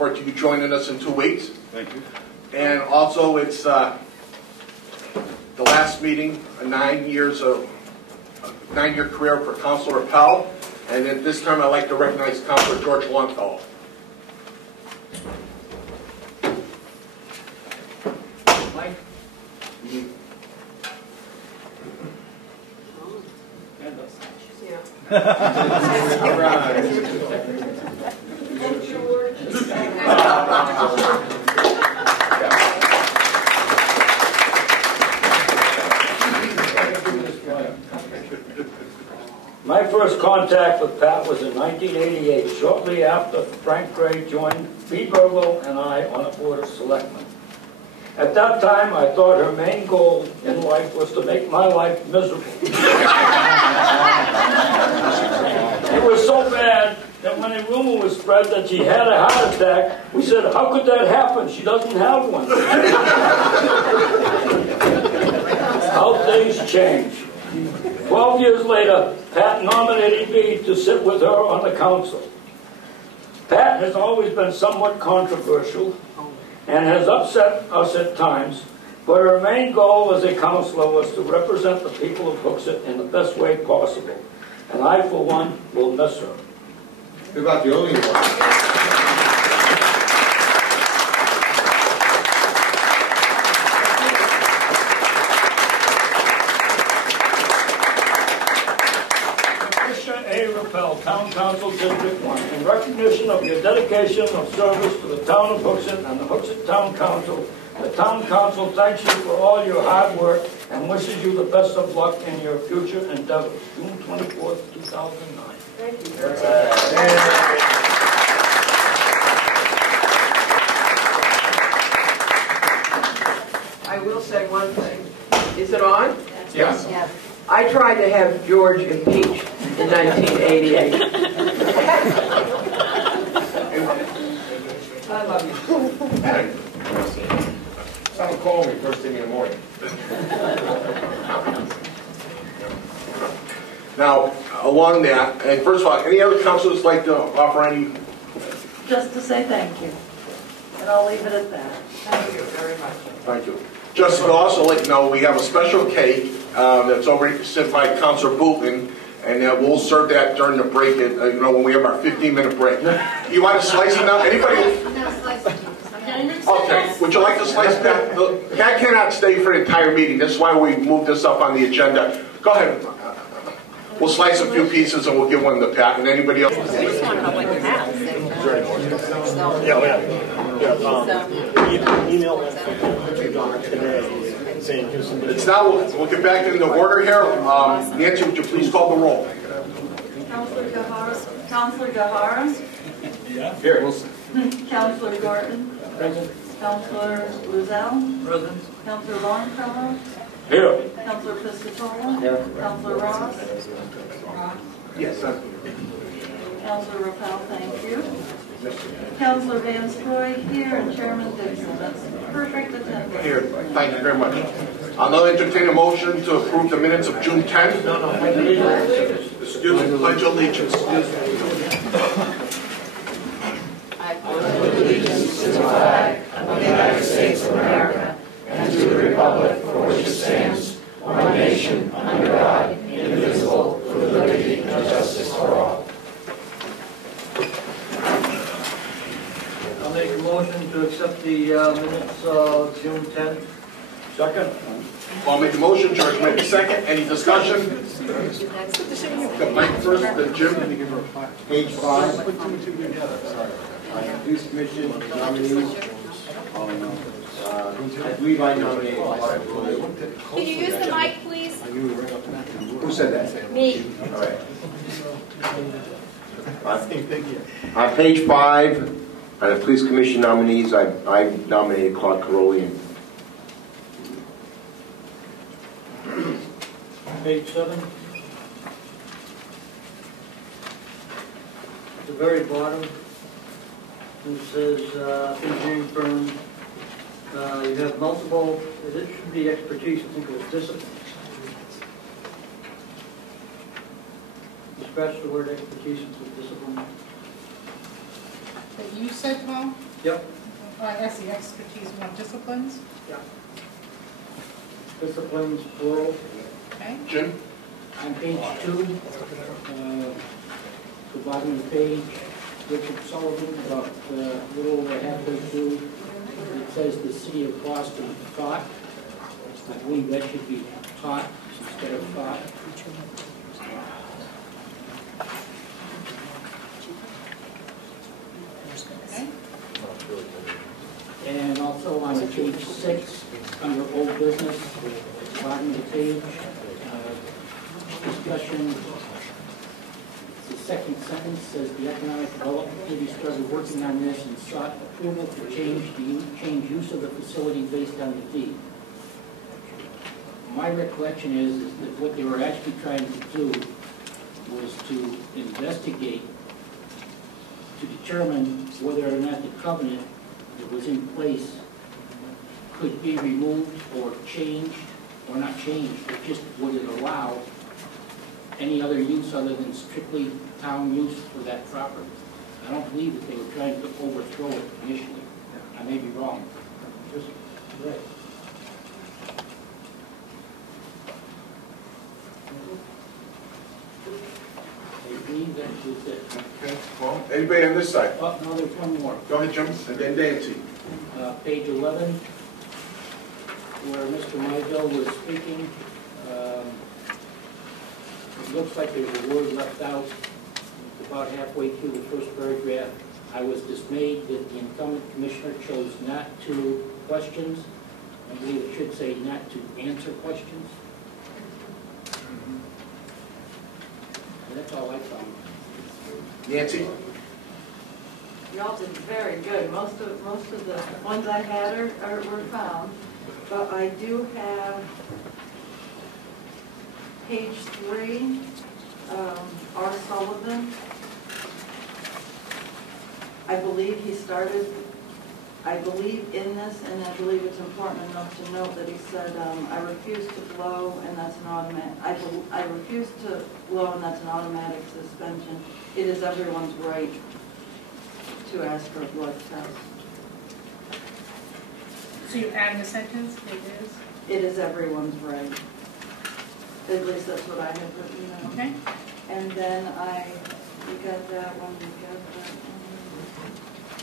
forward to you joining us in 2 weeks. Thank you. And also, it's the last meeting, a 9-year career for Councilor Rappel. And at this time, I'd like to recognize Councilor George Longfellow. Mike? All right. My first contact with Pat was in 1988, shortly after Frank Gray joined B. Burgle and I on the Board of Selectmen. At that time, I thought her main goal in life was to make my life miserable. It was so bad that when a rumor was spread that she had a heart attack, we said, how could that happen? She doesn't have one. How things change. 12 years later, Pat nominated me to sit with her on the council. Pat has always been somewhat controversial and has upset us at times, but her main goal as a councilor was to represent the people of Hooksett in the best way possible. And I, for one, will miss her. What about the only one? Rappel, Town Council District 1, in recognition of your dedication of service to the town of Hooksett and the Hooksett Town Council, the Town Council thanks you for all your hard work and wishes you the best of luck in your future endeavors. June 24th, 2009. Thank you. I will say one thing. Is it on? Yes. Yeah. I tried to have George impeached in 1988. I love you. Someone call me first thing in the morning. Now, along that, and first of all, any other councilors like to offer any? Just to say thank you. And I'll leave it at that. Thank you very much. Thank you. Just to also let you know, we have a special cake that's already sent by Councilor Bootman, and we'll serve that during the break, when we have our 15-minute break. You want to slice it now? Anybody? No, slice it. Okay. Would you like to slice that? Pat cannot stay for the entire meeting. That's why we moved this up on the agenda. Go ahead. We'll slice a few pieces and we'll give one to Pat. And anybody else? I just want to know what you have. Email today saying here's some. It's now. We'll get back into order here. Nancy, would you please call the roll? Councilor Gahara. Yeah. Here. Councilor Gorton. Present. Councilor Luzell. Present. Councilor Longfellow. Here. Councilor Piscatola. Here. Councilor Ross. Yes. Councilor Rappel, thank you. Councilor Van Stroy here, and Chairman Dixon. That's perfect attendance. Here. Thank you very much. I'll now entertain a motion to approve the minutes of June 10th. No. Excuse me. Pledge allegiance. I pledge allegiance to the flag of the United States of America and to the republic for which it stands, one nation, under God, indivisible, with liberty and justice for all. I'll make a motion to accept the minutes of June 10th. Second. I'll make the motion. George made the second. Any discussion? The Mike first, then Jim. Page 5. Police Commission nominees. I believe I nominated. Can you use the mic, please? Who said that? Me. All right. On page 5, on the Police Commission nominees, I nominated Claude Carolian. Page 7. At the very bottom, it says engineering firm. You have multiple, it should be expertise, I think it was discipline. Scratch the word expertise into discipline. That you said, Paul? Yep. That's the expertise one, disciplines, Disciplines, plural. okay? Jim? On page 2, the bottom of the page, Richard Sullivan, about a little over halfway through, it says the city of Boston thought. I believe that should be taught instead of thought. Okay. And also on page 6, under old business, bottom of the page, discussion, the second sentence says the Economic Development Committee started working on this and sought approval to change use of the facility based on the fee. My recollection is that what they were actually trying to do was to investigate, to determine whether or not the covenant that was in place could be removed or changed, or not changed, but just would it allow any other use other than strictly town use for that property. I don't believe that they were trying to overthrow it initially. I may be wrong. Right. I believe that was it. Okay, well, anybody on this side? Oh, no, there's one more. Go ahead, Jim, and then Nancy. Page 11, where Mr. Mydell was speaking. It looks like there's a word left out about halfway through the first paragraph. I was dismayed that the incumbent commissioner chose not to questions. I believe it should say not to answer questions. And that's all I found. Nancy? Y'all did very good. Most of the ones I had were found, but I do have page 3, R. Sullivan. I believe he started, I believe in this, and I believe it's important enough to note that he said, I refuse to blow, and that's an automatic, I refuse to blow, and that's an automatic suspension. It is everyone's right to ask for a blood test. So you're adding a sentence, it is? It is everyone's right. At least that's what I had written down. Okay. And then we got that one, we got that one.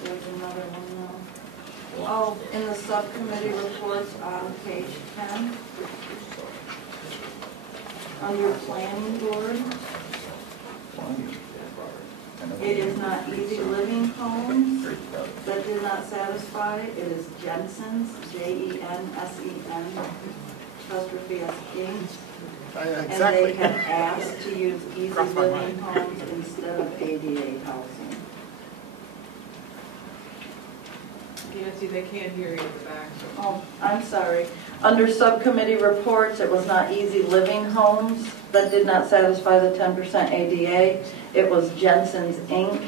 There's another one now. Oh, in the subcommittee reports on page 10, under planning board, it is not Easy Living Homes that did not satisfy. It is Jensen's, Jensen, apostrophe S, Inc. And they have asked to use Easy Living Homes instead of ADA housing. Nancy, they can't hear you at the back. Oh, I'm sorry. Under subcommittee reports, it was not Easy Living Homes that did not satisfy the 10% ADA. It was Jensen's, Inc.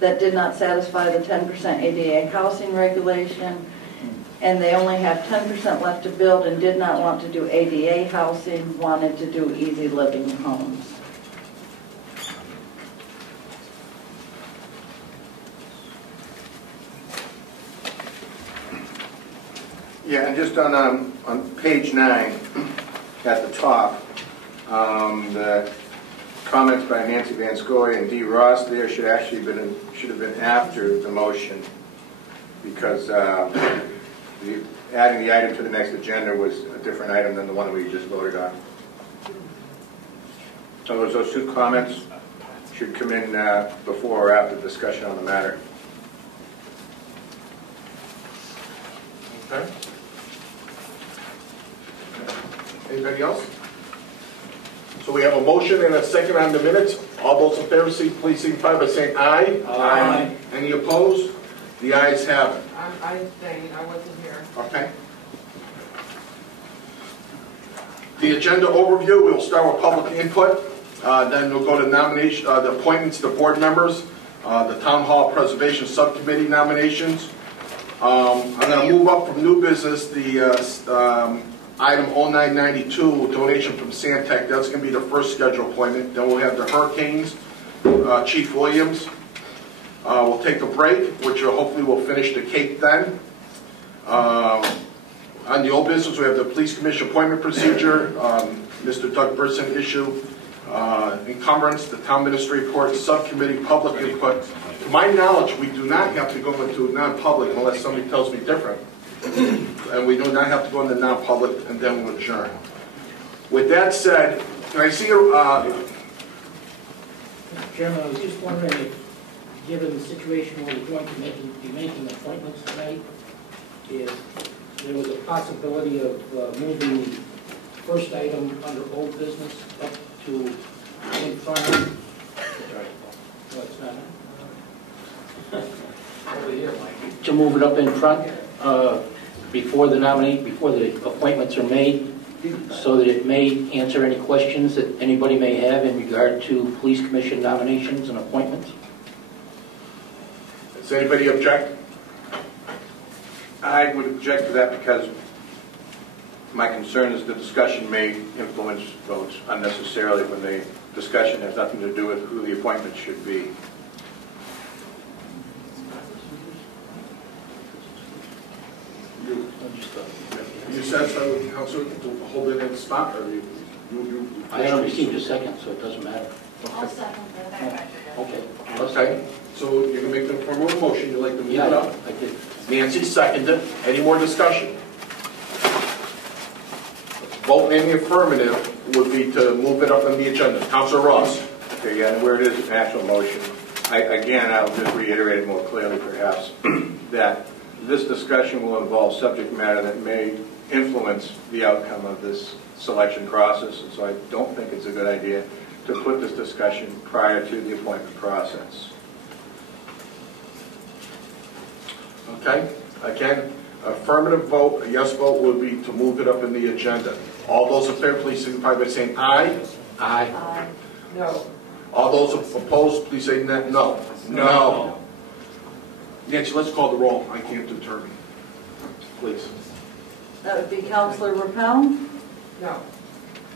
that did not satisfy the 10% ADA housing regulation. And they only have 10% left to build and did not want to do ADA housing, wanted to do Easy Living Homes. Yeah, and just on page 9, at the top, the comments by Nancy Van Scoy and Dee Ross there should have been after the motion, because adding the item to the next agenda was a different item than the one that we just voted on. So those two comments should come in before or after discussion on the matter. Okay. Anybody else? So we have a motion and a second on the minutes. All those in favor, please signify by saying aye. Aye. Any opposed? The ayes have it. I abstained, I wasn't here. Okay. The agenda overview, we'll start with public input. Then we'll go to nomination, the appointments to board members, the Town Hall Preservation Subcommittee nominations. I'm going to move up from new business, the item 0992, donation from Santec. That's going to be the first scheduled appointment. Then we'll have the Hurricanes, Chief Williams. We'll take a break, which hopefully we'll finish the cake then. On the old business, we have the police commission appointment procedure, Mr. Doug Burson issue, encumbrance, the town ministry report, subcommittee, public input. To my knowledge, we do not have to go into non-public unless somebody tells me different. And we do not have to go into non-public and then we'll adjourn. With that said, can I see Chairman, I was just wondering if, given the situation where we're going to be making appointments tonight, if there was a possibility of moving the first item under old business up to in front of. No, it's not. Over here, Mike. To move it up in front before the appointments are made, so that it may answer any questions that anybody may have in regard to police commission nominations and appointments. does anybody object? I would object to that because my concern is the discussion may influence votes unnecessarily when the discussion has nothing to do with who the appointment should be. You satisfied with the council to hold it in the spot, or you I haven't received a second, so it doesn't matter. I'll second that. Okay. Okay, so you're going to make the formal motion, you'd like to move Yeah, it up? I did. Nancy seconded. Any more discussion? Vote in the affirmative would be to move it up on the agenda. Councilor Ross. Okay, yeah, and where it is an actual motion, I'll just reiterate it more clearly perhaps, that this discussion will involve subject matter that may influence the outcome of this selection process, and so I don't think it's a good idea to put this discussion prior to the appointment process. Okay, again, affirmative vote, a yes vote would be to move it up in the agenda. All those in favor, please signify by saying aye. Aye. No. All those opposed, please say no. No. Nancy, let's call the roll. I can't determine. Please. That would be Counselor Rappel, No.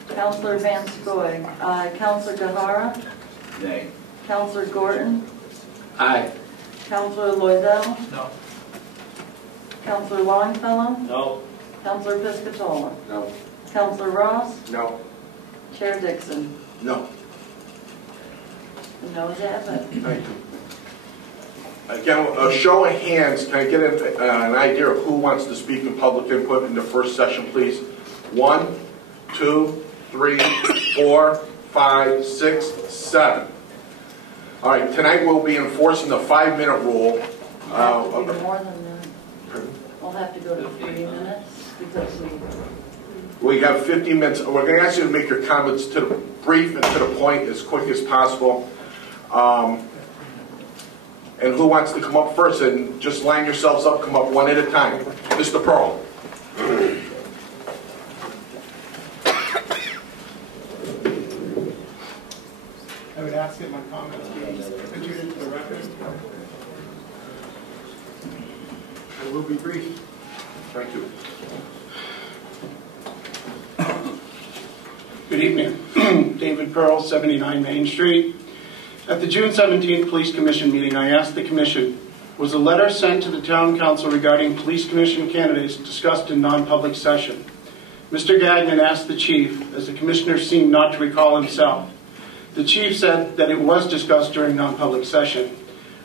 Counselor Van Scoy, aye. Counselor Gahara, Nay. Counselor Gordon, Aye. Counselor Loizell, No. Counselor Longfellow, No. Counselor Piscatola, No. Counselor Ross, No. Chair Dixon. No. The noes have it. Thank you. Again, a show of hands, can I get an idea of who wants to speak in public input in the first session, please? 1, 2, 3, 4, 5, 6, 7. All right, tonight we'll be enforcing the 5-minute rule. We'll have to do more than that. We'll have to go to 3 minutes because We have 15 minutes. We're going to ask you to make your comments to the brief and to the point as quick as possible. And who wants to come up first? And just line yourselves up, come up one at a time. Mr. Pearl. I would ask that my comments be entered into the record. I will be brief. Thank you. Good evening. David Pearl, 79 Main Street. At the June 17th Police Commission meeting, I asked the Commission, was a letter sent to the Town Council regarding Police Commission candidates discussed in non-public session? Mr. Gagnon asked the Chief, as the Commissioner seemed not to recall himself. The Chief said that it was discussed during non-public session.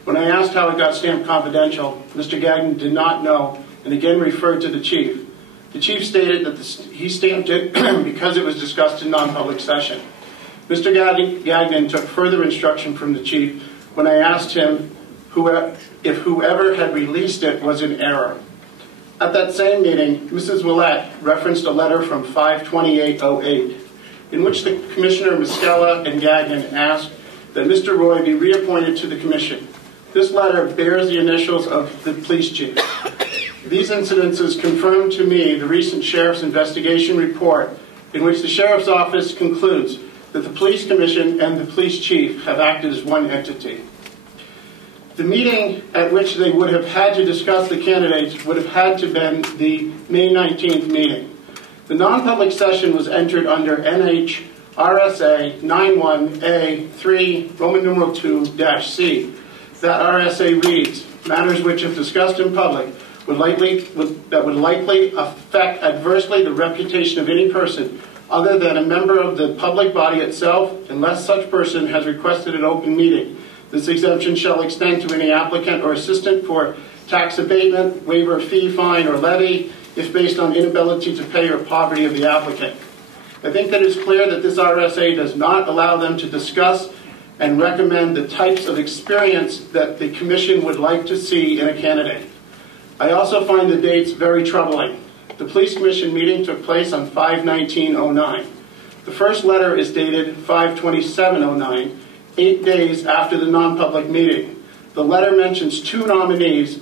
When I asked how it got stamped confidential, Mr. Gagnon did not know and again referred to the Chief. The Chief stated that he stamped it because it was discussed in non-public session. Mr. Gagnon took further instruction from the Chief when I asked him if whoever had released it was in error. At that same meeting, Mrs. Willett referenced a letter from 5/28/08 in which the Commissioner Muscala and Gagnon asked that Mr. Roy be reappointed to the Commission. This letter bears the initials of the Police Chief. These incidences confirmed to me the recent Sheriff's investigation report in which the Sheriff's Office concludes that the Police Commission and the Police Chief have acted as one entity. The meeting at which they would have had to discuss the candidates would have had to have been the May 19th meeting. The non-public session was entered under NHRSA 91A3 Roman numeral 2-C. That RSA reads, matters which if discussed in public would likely affect adversely the reputation of any person other than a member of the public body itself, unless such person has requested an open meeting. This exemption shall extend to any applicant or assistant for tax abatement, waiver of fee, fine, or levy, if based on inability to pay or poverty of the applicant. I think that it's clear that this RSA does not allow them to discuss and recommend the types of experience that the commission would like to see in a candidate. I also find the dates very troubling. The Police Commission meeting took place on 5/19/09. The first letter is dated 5/27/09, 8 days after the non-public meeting. The letter mentions 2 nominees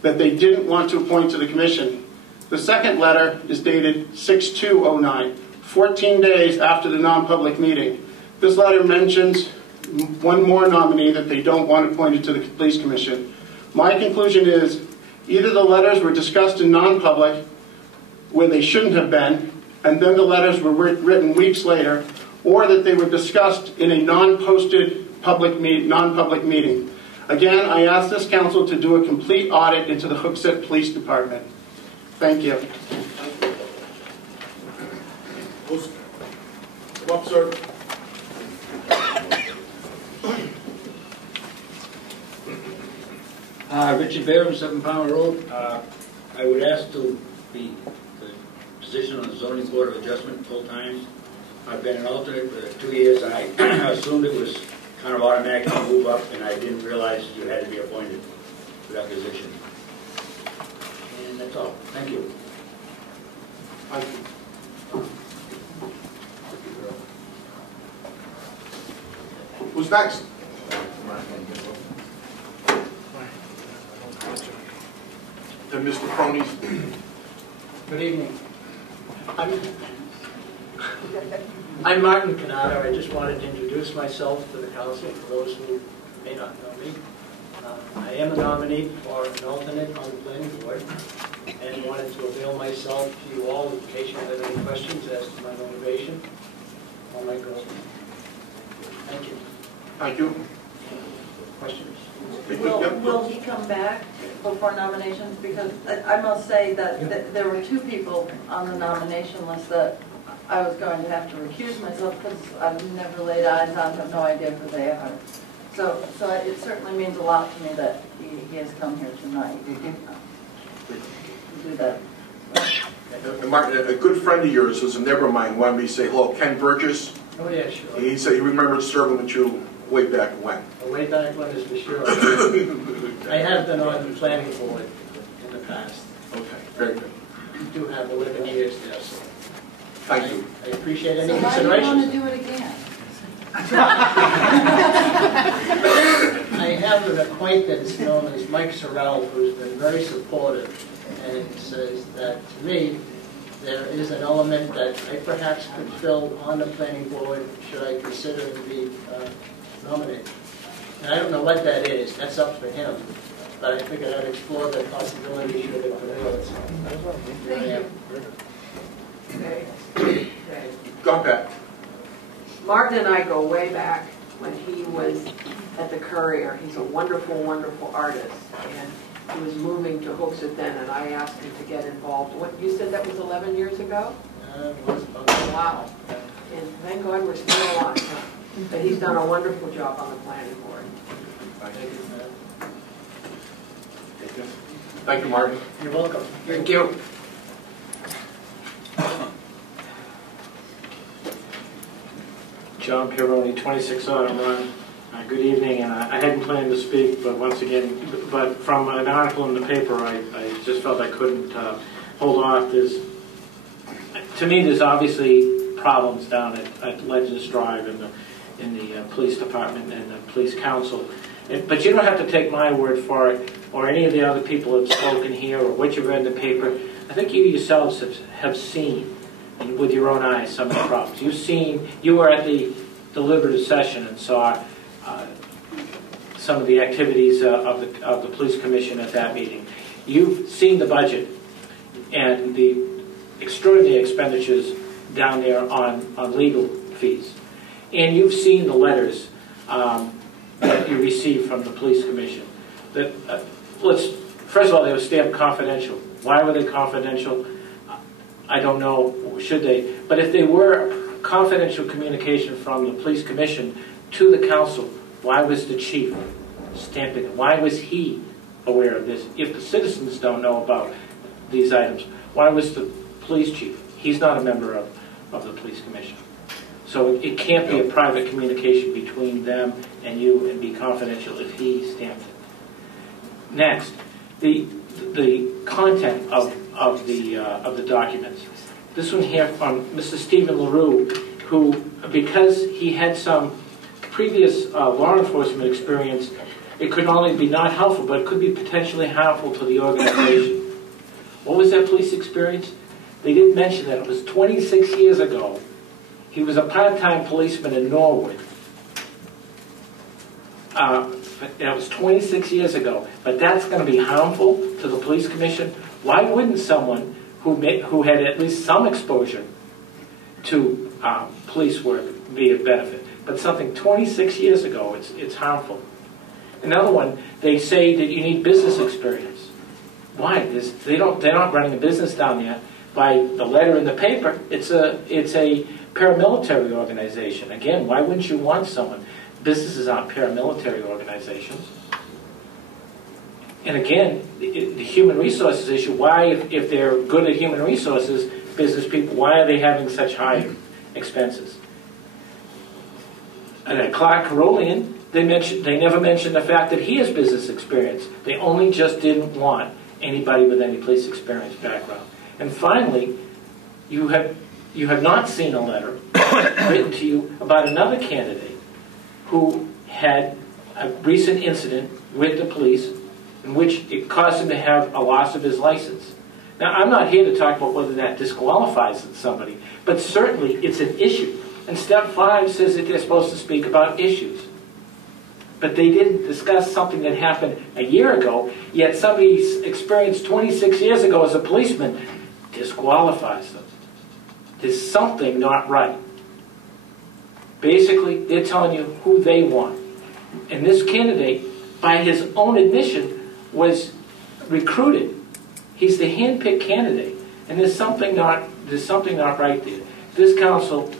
that they didn't want to appoint to the commission. The second letter is dated 6/2/09, 14 days after the non-public meeting. This letter mentions one more nominee that they don't want appointed to the police commission. My conclusion is either the letters were discussed in non-public where they shouldn't have been, and then the letters were written weeks later, or that they were discussed in a non-posted non-public meeting. Again, I ask this council to do a complete audit into the Hooksett Police Department. Thank you. Come up, sir. Richard Barham, 7 Palmer Road. I would ask to be the position on the zoning board of adjustment full time. I've been an alternate for 2 years. I assumed it was kind of automatic to move up, and I didn't realize you had to be appointed for that position. And that's all. Thank you. Thank you. Who's next? Then Mr. Cronies. Good evening. I'm Martin Canada. I just wanted to introduce myself to the council for those who may not know me. I am a nominee for an alternate on the planning board and wanted to avail myself to you all in case you have any questions as to my motivation or my goals. Thank you. Thank you. Questions? Will he come back before nominations? Because I must say that there were 2 people on the nomination list that I was going to have to recuse myself because I've never laid eyes on, have no idea who they are. So it certainly means a lot to me that he has come here tonight to do that. Martin, a good friend of yours who's a neighbor of mine wanted me to say hello, Ken Burgess. Oh, yeah, sure. He said he remembered serving with you way back when. Way back when is for sure. I have been on the planning board in the past. Okay, very good. You do have 11 years there, so Thank you. I appreciate any So why do you want to consideration. do it again? I have an acquaintance known as Mike Sorrell who's been very supportive and says that to me there is an element that I perhaps could fill on the planning board should I consider to be nominated. And I don't know what that is, that's up to him, but I figured I'd explore the possibility should it prevail. Here I am. Go ahead. Martin and I go way back when he was at the Courier. He's a wonderful, wonderful artist, and he was moving to Hooksett then, and I asked him to get involved. What, you said that was 11 years ago? It was about Wow. And thank God we're still alive. But he's done a wonderful job on the planning board. Thank you, Martin. You're welcome. Thank you. John Pironi, 26 Autumn Run. Good evening, and I hadn't planned to speak, but once again, from an article in the paper, I just felt I couldn't hold off. To me, there's obviously problems down at Legends Drive in the police department and the police council. But you don't have to take my word for it, or any of the other people who have spoken here, or what you read in the paper. I think you yourselves have seen with your own eyes some of the problems. You were at the deliberative session and saw some of the activities of the police commission at that meeting. You've seen the budget and the extraordinary expenditures down there on legal fees. And you've seen the letters that you received from the police commission. That, first of all, they were stamped confidential. Why were they confidential? I don't know, should they? But if they were confidential communication from the police commission to the council, why was the chief stamping it? Why was he aware of this? If the citizens don't know about these items, why was the police chief? He's not a member of the police commission. So it can't be a private communication between them and you and be confidential if he stamped it. Next, the content of the documents. This one here from Mr. Stephen LaRue, who, because he had some previous law enforcement experience, it could not only be not helpful, but it could be potentially harmful to the organization. What was that police experience? They didn't mention that. It was 26 years ago. He was a part-time policeman in Norwood. That was 26 years ago. But that's going to be harmful to the police commission? Why wouldn't someone who had at least some exposure to police work be of benefit? But something 26 years ago, it's harmful. Another one, they say that you need business experience. Why? They're not running a business down there by the letter in the paper. It's a paramilitary organization. Again, why wouldn't you want someone? Businesses aren't paramilitary organizations. And again, the human resources issue, why, if they're good at human resources, business people, why are they having such high expenses? And Clark Carolian, they never mentioned the fact that he has business experience. They only just didn't want anybody with any police experience background. And finally, you have not seen a letter written to you about another candidate who had a recent incident with the police in which it caused him to have a loss of his license. Now, I'm not here to talk about whether that disqualifies somebody, but certainly it's an issue. And Step 5 says that they're supposed to speak about issues. But they didn't discuss something that happened a year ago, yet somebody's experience 26 years ago as a policeman disqualifies them. There's something not right. Basically, they're telling you who they want. And this candidate, by his own admission, was recruited. He's the hand-picked candidate. And there's something not right there. This council,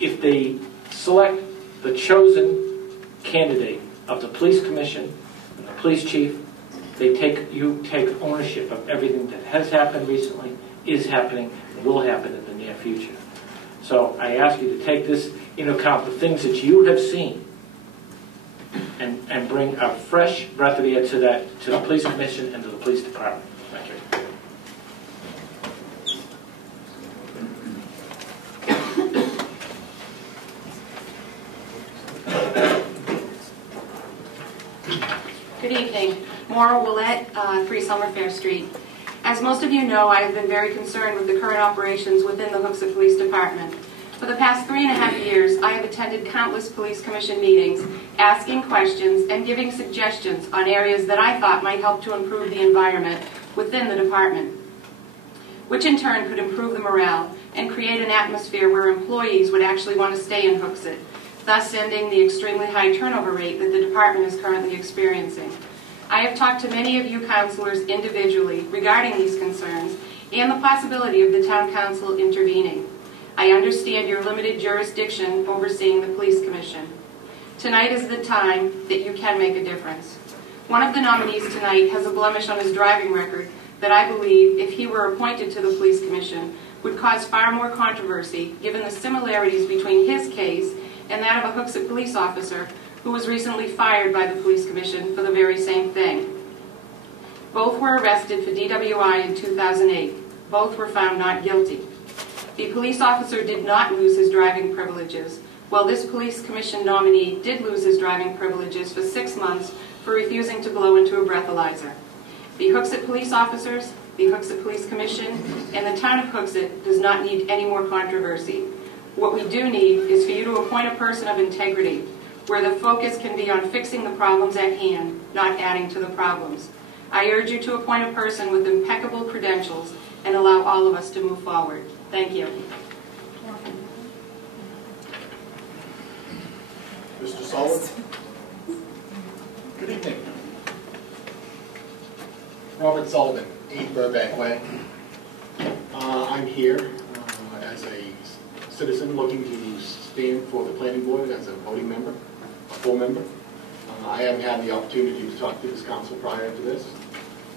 if they select the chosen candidate of the police commission and the police chief, you take ownership of everything that has happened recently, is happening, and will happen in the near future. So I ask you to take this into account, the things that you have seen, and bring a fresh breath of air to the police commission and to the police department. Thank you. Good evening. Maura Willett, 3 Summerfair Street. As most of you know, I have been very concerned with the current operations within the Hooksett Police Department. For the past 3.5 years, I have attended countless police commission meetings, asking questions and giving suggestions on areas that I thought might help to improve the environment within the department, which in turn could improve the morale and create an atmosphere where employees would actually want to stay in Hooksett, thus ending the extremely high turnover rate that the department is currently experiencing. I have talked to many of you councilors individually regarding these concerns and the possibility of the town council intervening. I understand your limited jurisdiction overseeing the police commission. Tonight is the time that you can make a difference. One of the nominees tonight has a blemish on his driving record that I believe, if he were appointed to the police commission, would cause far more controversy given the similarities between his case and that of a Hooksett police officer who was recently fired by the police commission for the very same thing. Both were arrested for DWI in 2008. Both were found not guilty. The police officer did not lose his driving privileges, while this police commission nominee did lose his driving privileges for 6 months for refusing to blow into a breathalyzer. The Hooksett police officers, the Hooksett Police Commission, and the town of Hooksett does not need any more controversy. What we do need is for you to appoint a person of integrity, where the focus can be on fixing the problems at hand, not adding to the problems. I urge you to appoint a person with impeccable credentials and allow all of us to move forward. Thank you. Mr. Sullivan? Good evening. Robert Sullivan, 8 Burbank Way. I'm here as a citizen looking to stand for the planning board as a voting member, a full member. I haven't had the opportunity to talk to this council prior to this,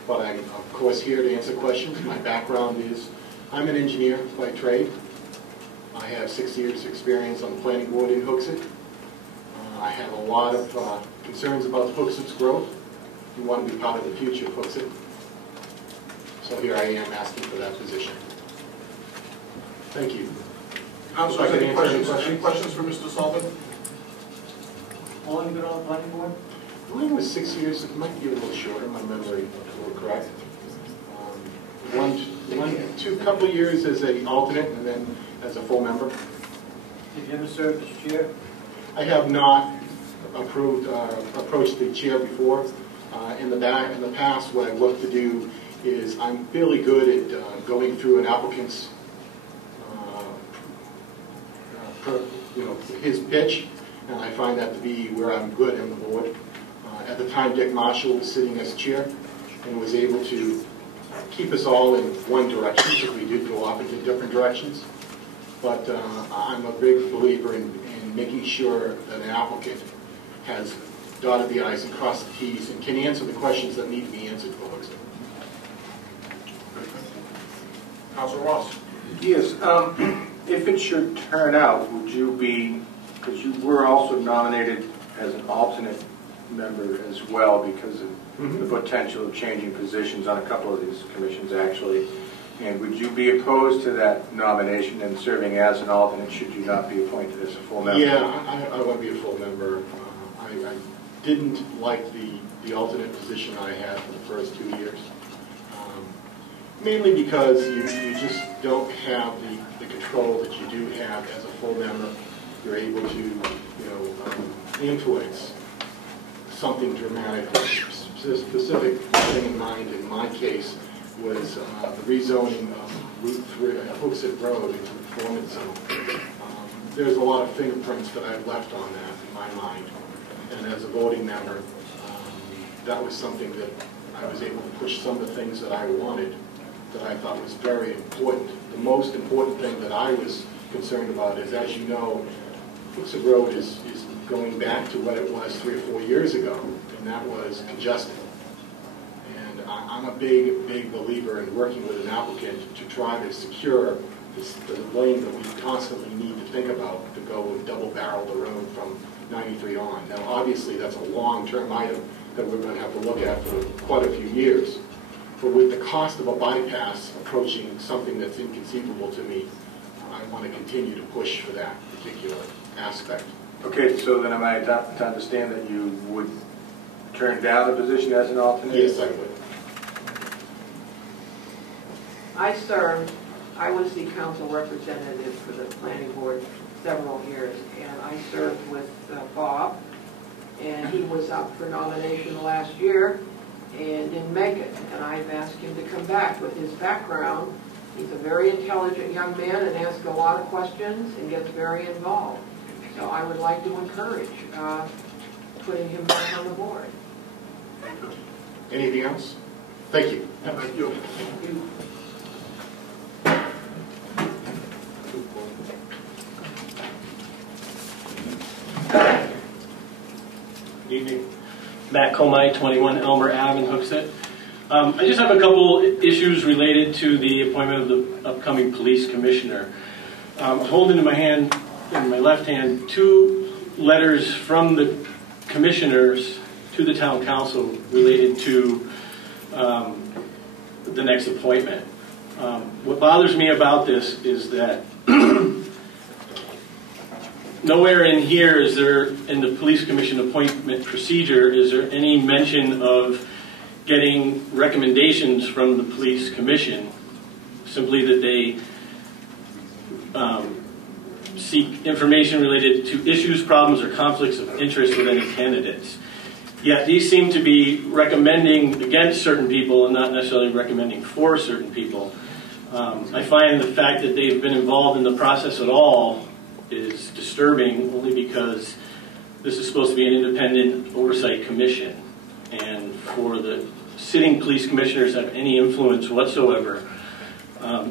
but I'm of course here to answer questions. My background is I'm an engineer by trade. I have 6 years experience on the planning board in Hooksett. I have a lot of concerns about Hooksett's growth. We want to be part of the future of Hooksett. So here I am asking for that position. Thank you. Councilors, any questions for Mr. Sullivan? How long have you been on the planning board? I believe it was 6 years. It might be a little shorter. My memory will correct. Couple of years as an alternate and then as a full member. Have you ever served as chair? I have not approached the chair before. In the past, what I look to do is I'm fairly good at going through an applicant's, his pitch, and I find that to be where I'm good on the board. At the time, Dick Marshall was sitting as chair and was able to keep us all in one direction, because we did go off into different directions. But I'm a big believer in making sure that an applicant has dotted the I's and crossed the T's and can answer the questions that need to be answered for Hooksett. Councilor Ross. Yes, if it should turn out, would you be, because you were also nominated as an alternate member as well because of the potential of changing positions on a couple of these commissions actually, and would you be opposed to that nomination and serving as an alternate should you not be appointed as a full member? Yeah, I want to be a full member. I didn't like the alternate position I had for the first 2 years. Mainly because you just don't have the control that you do have as a full member. You're able to, influence something dramatic. The specific thing in mind in my case was the rezoning of Route 3, Hooksett Road into the performance zone. There's a lot of fingerprints that I've left on that in my mind. And as a voting member, that was something that I was able to push some of the things that I wanted that I thought was very important. The most important thing that I was concerned about is, as you know, Hooksett Road is going back to what it was 3 or 4 years ago, and that was congested. And I'm a big believer in working with an applicant to try to secure the lane that we constantly need to think about to go and double barrel the road from 93 on. Now, obviously, that's a long-term item that we're going to have to look at for quite a few years. But with the cost of a bypass approaching something that's inconceivable to me, I want to continue to push for that particular aspect. Okay, so then am I to understand that you would turn down the position as an alternate? Yes, I would. I was the council representative for the planning board several years, and I served with Bob, and he was up for nomination last year and didn't make it, and I've asked him to come back. With his background, he's a very intelligent young man and asks a lot of questions and gets very involved. So I would like to encourage putting him back on the board. Anything else? Thank you. Thank you. Thank you. Good evening. Matt Comite, 21 Elmer Ave in Hooksett. I just have a couple issues related to the appointment of the upcoming police commissioner. I'm holding in my hand, in my left hand, 2 letters from the commissioners to the town council related to the next appointment. What bothers me about this is that nowhere in here is there, in the police commission appointment procedure, is there any mention of getting recommendations from the police commission, simply that they seek information related to issues, problems, or conflicts of interest with any candidates. Yet these seem to be recommending against certain people and not necessarily recommending for certain people. I find the fact that they've been involved in the process at all is disturbing, only because this is supposed to be an independent oversight commission. and for the sitting police commissioners to have any influence whatsoever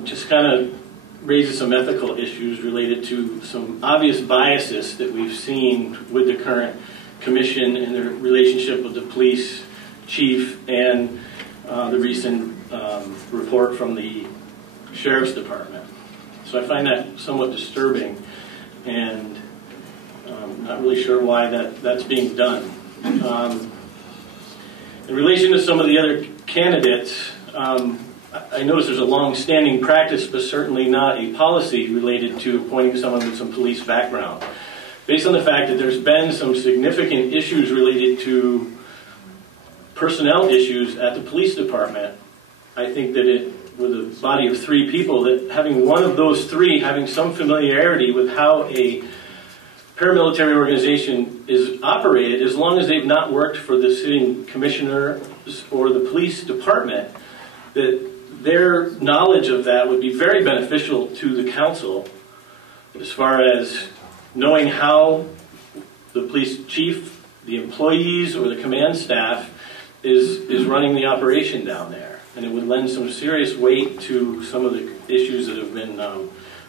just kind of raises some ethical issues related to some obvious biases that we've seen with the current commission and their relationship with the police chief and the recent report from the sheriff's department. So I find that somewhat disturbing, and not really sure why that's being done. In relation to some of the other candidates, I notice there's a long-standing practice, but certainly not a policy related to appointing someone with some police background. Based on the fact that there's been some significant issues related to personnel issues at the police department, I think that with a body of 3 people, that having one of those 3 having some familiarity with how a paramilitary organization is operated, as long as they've not worked for the sitting commissioner or the police department, that their knowledge of that would be very beneficial to the council as far as knowing how the police chief, the employees, or the command staff is running the operation down there. And it would lend some serious weight to some of the issues that have been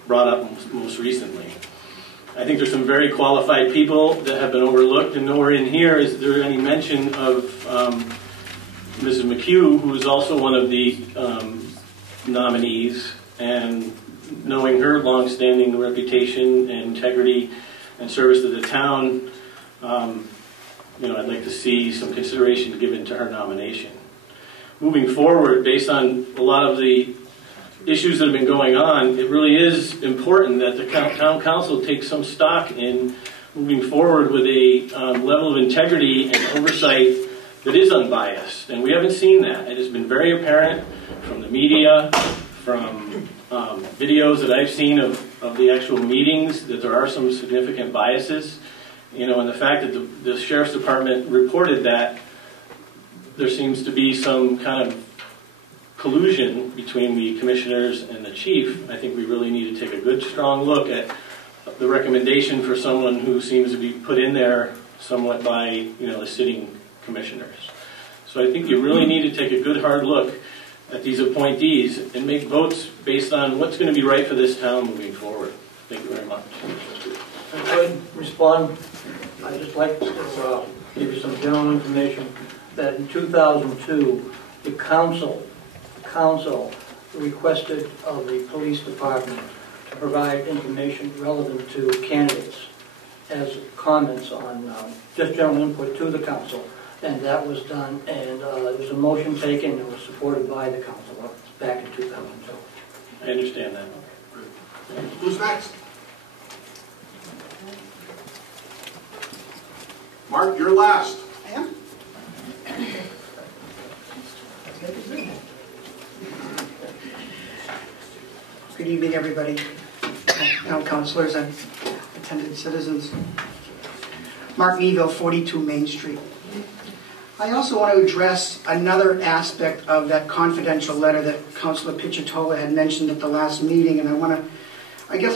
brought up most recently. I think there's some very qualified people that have been overlooked, and nowhere in here is there any mention of Mrs. McHugh, who is also one of the nominees, and knowing her long-standing reputation and integrity and service to the town, I'd like to see some consideration given to her nomination. Moving forward, based on a lot of the issues that have been going on, it really is important that the town council takes some stock in moving forward with a level of integrity and oversight that is unbiased. And we haven't seen that. It has been very apparent from the media, from videos that I've seen of the actual meetings, that there are some significant biases. And the fact that the sheriff's department reported that there seems to be some kind of collusion between the commissioners and the chief, I think we really need to take a good, strong look at the recommendation for someone who seems to be put in there somewhat by, the sitting commissioners. So I think you really need to take a good, hard look at these appointees and make votes based on what's going to be right for this town moving forward. Thank you very much. If I could respond, I'd just like to give you some general information that in 2002, the council requested of the police department to provide information relevant to candidates as comments on just general input to the council, and that was done, and there was a motion taken and was supported by the council back in 2002. I understand that. Who's next? Mark, you're last. I am? Good evening, everybody, town councilors and attendant citizens. Mark Neville, 42 Main Street. I also want to address another aspect of that confidential letter that Councilor Picciotola had mentioned at the last meeting, and I want to,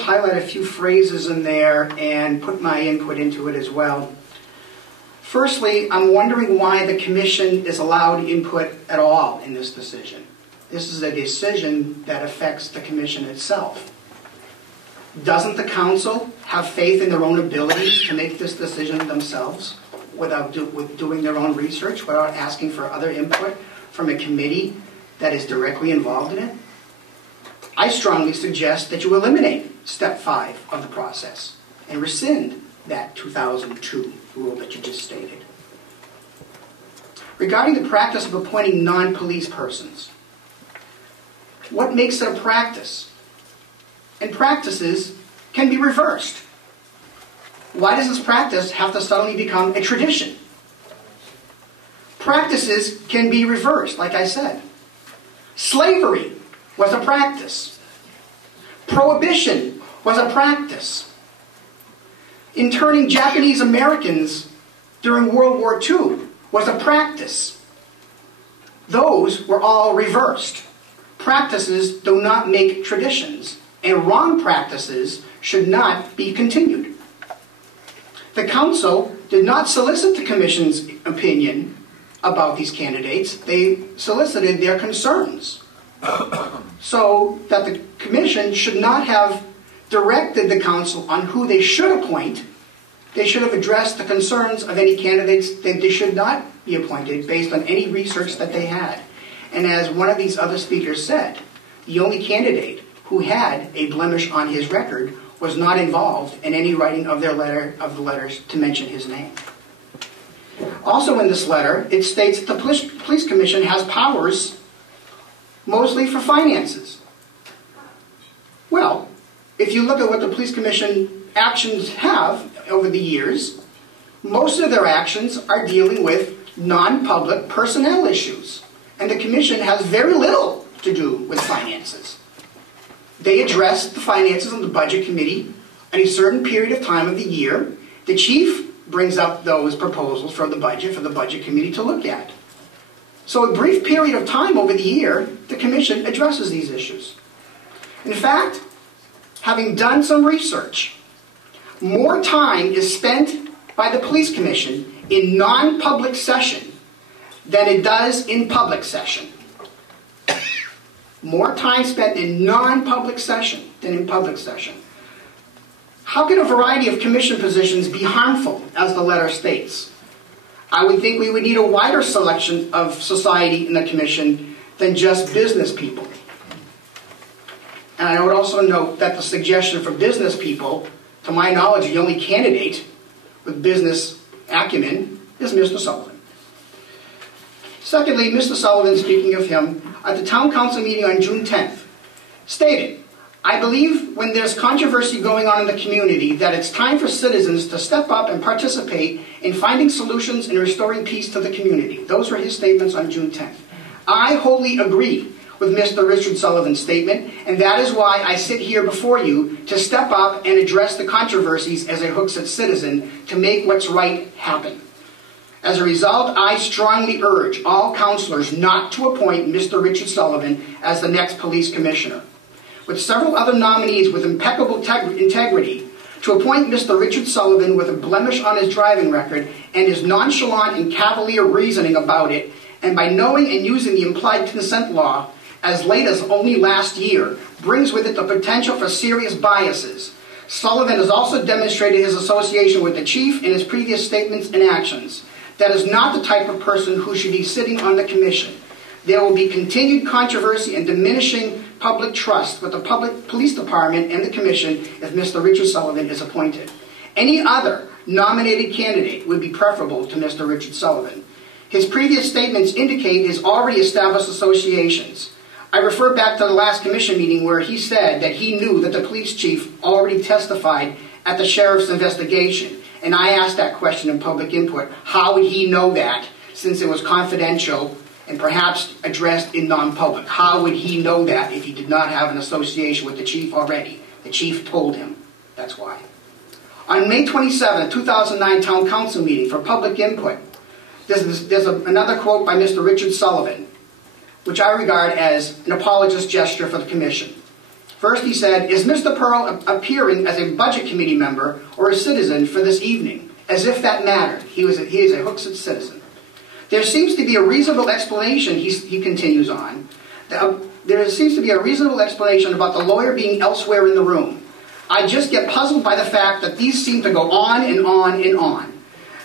highlight a few phrases in there and put my input into it as well. Firstly, I'm wondering why the commission is allowed input at all in this decision. This is a decision that affects the commission itself. Doesn't the council have faith in their own abilities to make this decision themselves without doing their own research, without asking for other input from a committee that is directly involved in it? I strongly suggest that you eliminate step 5 of the process and rescind that 2002 rule that you just stated. Regarding the practice of appointing non-police persons, what makes it a practice? And practices can be reversed. Why does this practice have to suddenly become a tradition? Practices can be reversed, like I said. Slavery was a practice. Prohibition was a practice. Interning Japanese Americans during World War II was a practice. Those were all reversed. Practices do not make traditions, and wrong practices should not be continued. The council did not solicit the commission's opinion about these candidates. They solicited their concerns. So that the commission should not have directed the council on who they should appoint. They should have addressed the concerns of any candidates that they should not be appointed based on any research that they had. And as one of these other speakers said, the only candidate who had a blemish on his record was not involved in any writing of the letters to mention his name. Also in this letter, it states that the police commission has powers mostly for finances. Well, if you look at what the police commission actions have over the years, most of their actions are dealing with non-public personnel issues. And the commission has very little to do with finances. They address the finances of the budget committee at a certain period of time of the year. The chief brings up those proposals for the budget committee to look at. So a brief period of time over the year, the commission addresses these issues. In fact, having done some research, more time is spent by the police commission in non-public session than it does in public session. More time spent in non-public session than in public session. How can a variety of commission positions be harmful, as the letter states? I would think we would need a wider selection of society in the commission than just business people. And I would also note that the suggestion for business people, to my knowledge, the only candidate with business acumen is Mr. Sullivan. Secondly, Mr. Sullivan, speaking of him, at the town council meeting on June 10th, stated, I believe when there's controversy going on in the community that it's time for citizens to step up and participate in finding solutions and restoring peace to the community. Those were his statements on June 10th. I wholly agree with Mr. Richard Sullivan's statement, and that is why I sit here before you to step up and address the controversies as a Hooksett citizen to make what's right happen. As a result, I strongly urge all councillors not to appoint Mr. Richard Sullivan as the next police commissioner. With several other nominees with impeccable integrity, to appoint Mr. Richard Sullivan with a blemish on his driving record and his nonchalant and cavalier reasoning about it, and by knowing and using the implied consent law as late as only last year, brings with it the potential for serious biases. Sullivan has also demonstrated his association with the chief in his previous statements and actions. That is not the type of person who should be sitting on the commission. There will be continued controversy and diminishing public trust with the public police department and the commission if Mr. Richard Sullivan is appointed. Any other nominated candidate would be preferable to Mr. Richard Sullivan. His previous statements indicate his already established associations. I refer back to the last commission meeting where he said that he knew that the police chief already testified at the sheriff's investigation. And I asked that question in public input. How would he know that, since it was confidential and perhaps addressed in non-public? How would he know that if he did not have an association with the chief already? The chief told him. That's why. On May 27, 2009 town council meeting for public input, there's another quote by Mr. Richard Sullivan, which I regard as an apologist gesture for the commission. First he said, is Mr. Pearl appearing as a budget committee member or a citizen for this evening? As if that mattered. He is a Hooksett citizen. There seems to be a reasonable explanation, he continues on. There seems to be a reasonable explanation about the lawyer being elsewhere in the room. I just get puzzled by the fact that these seem to go on and on and on.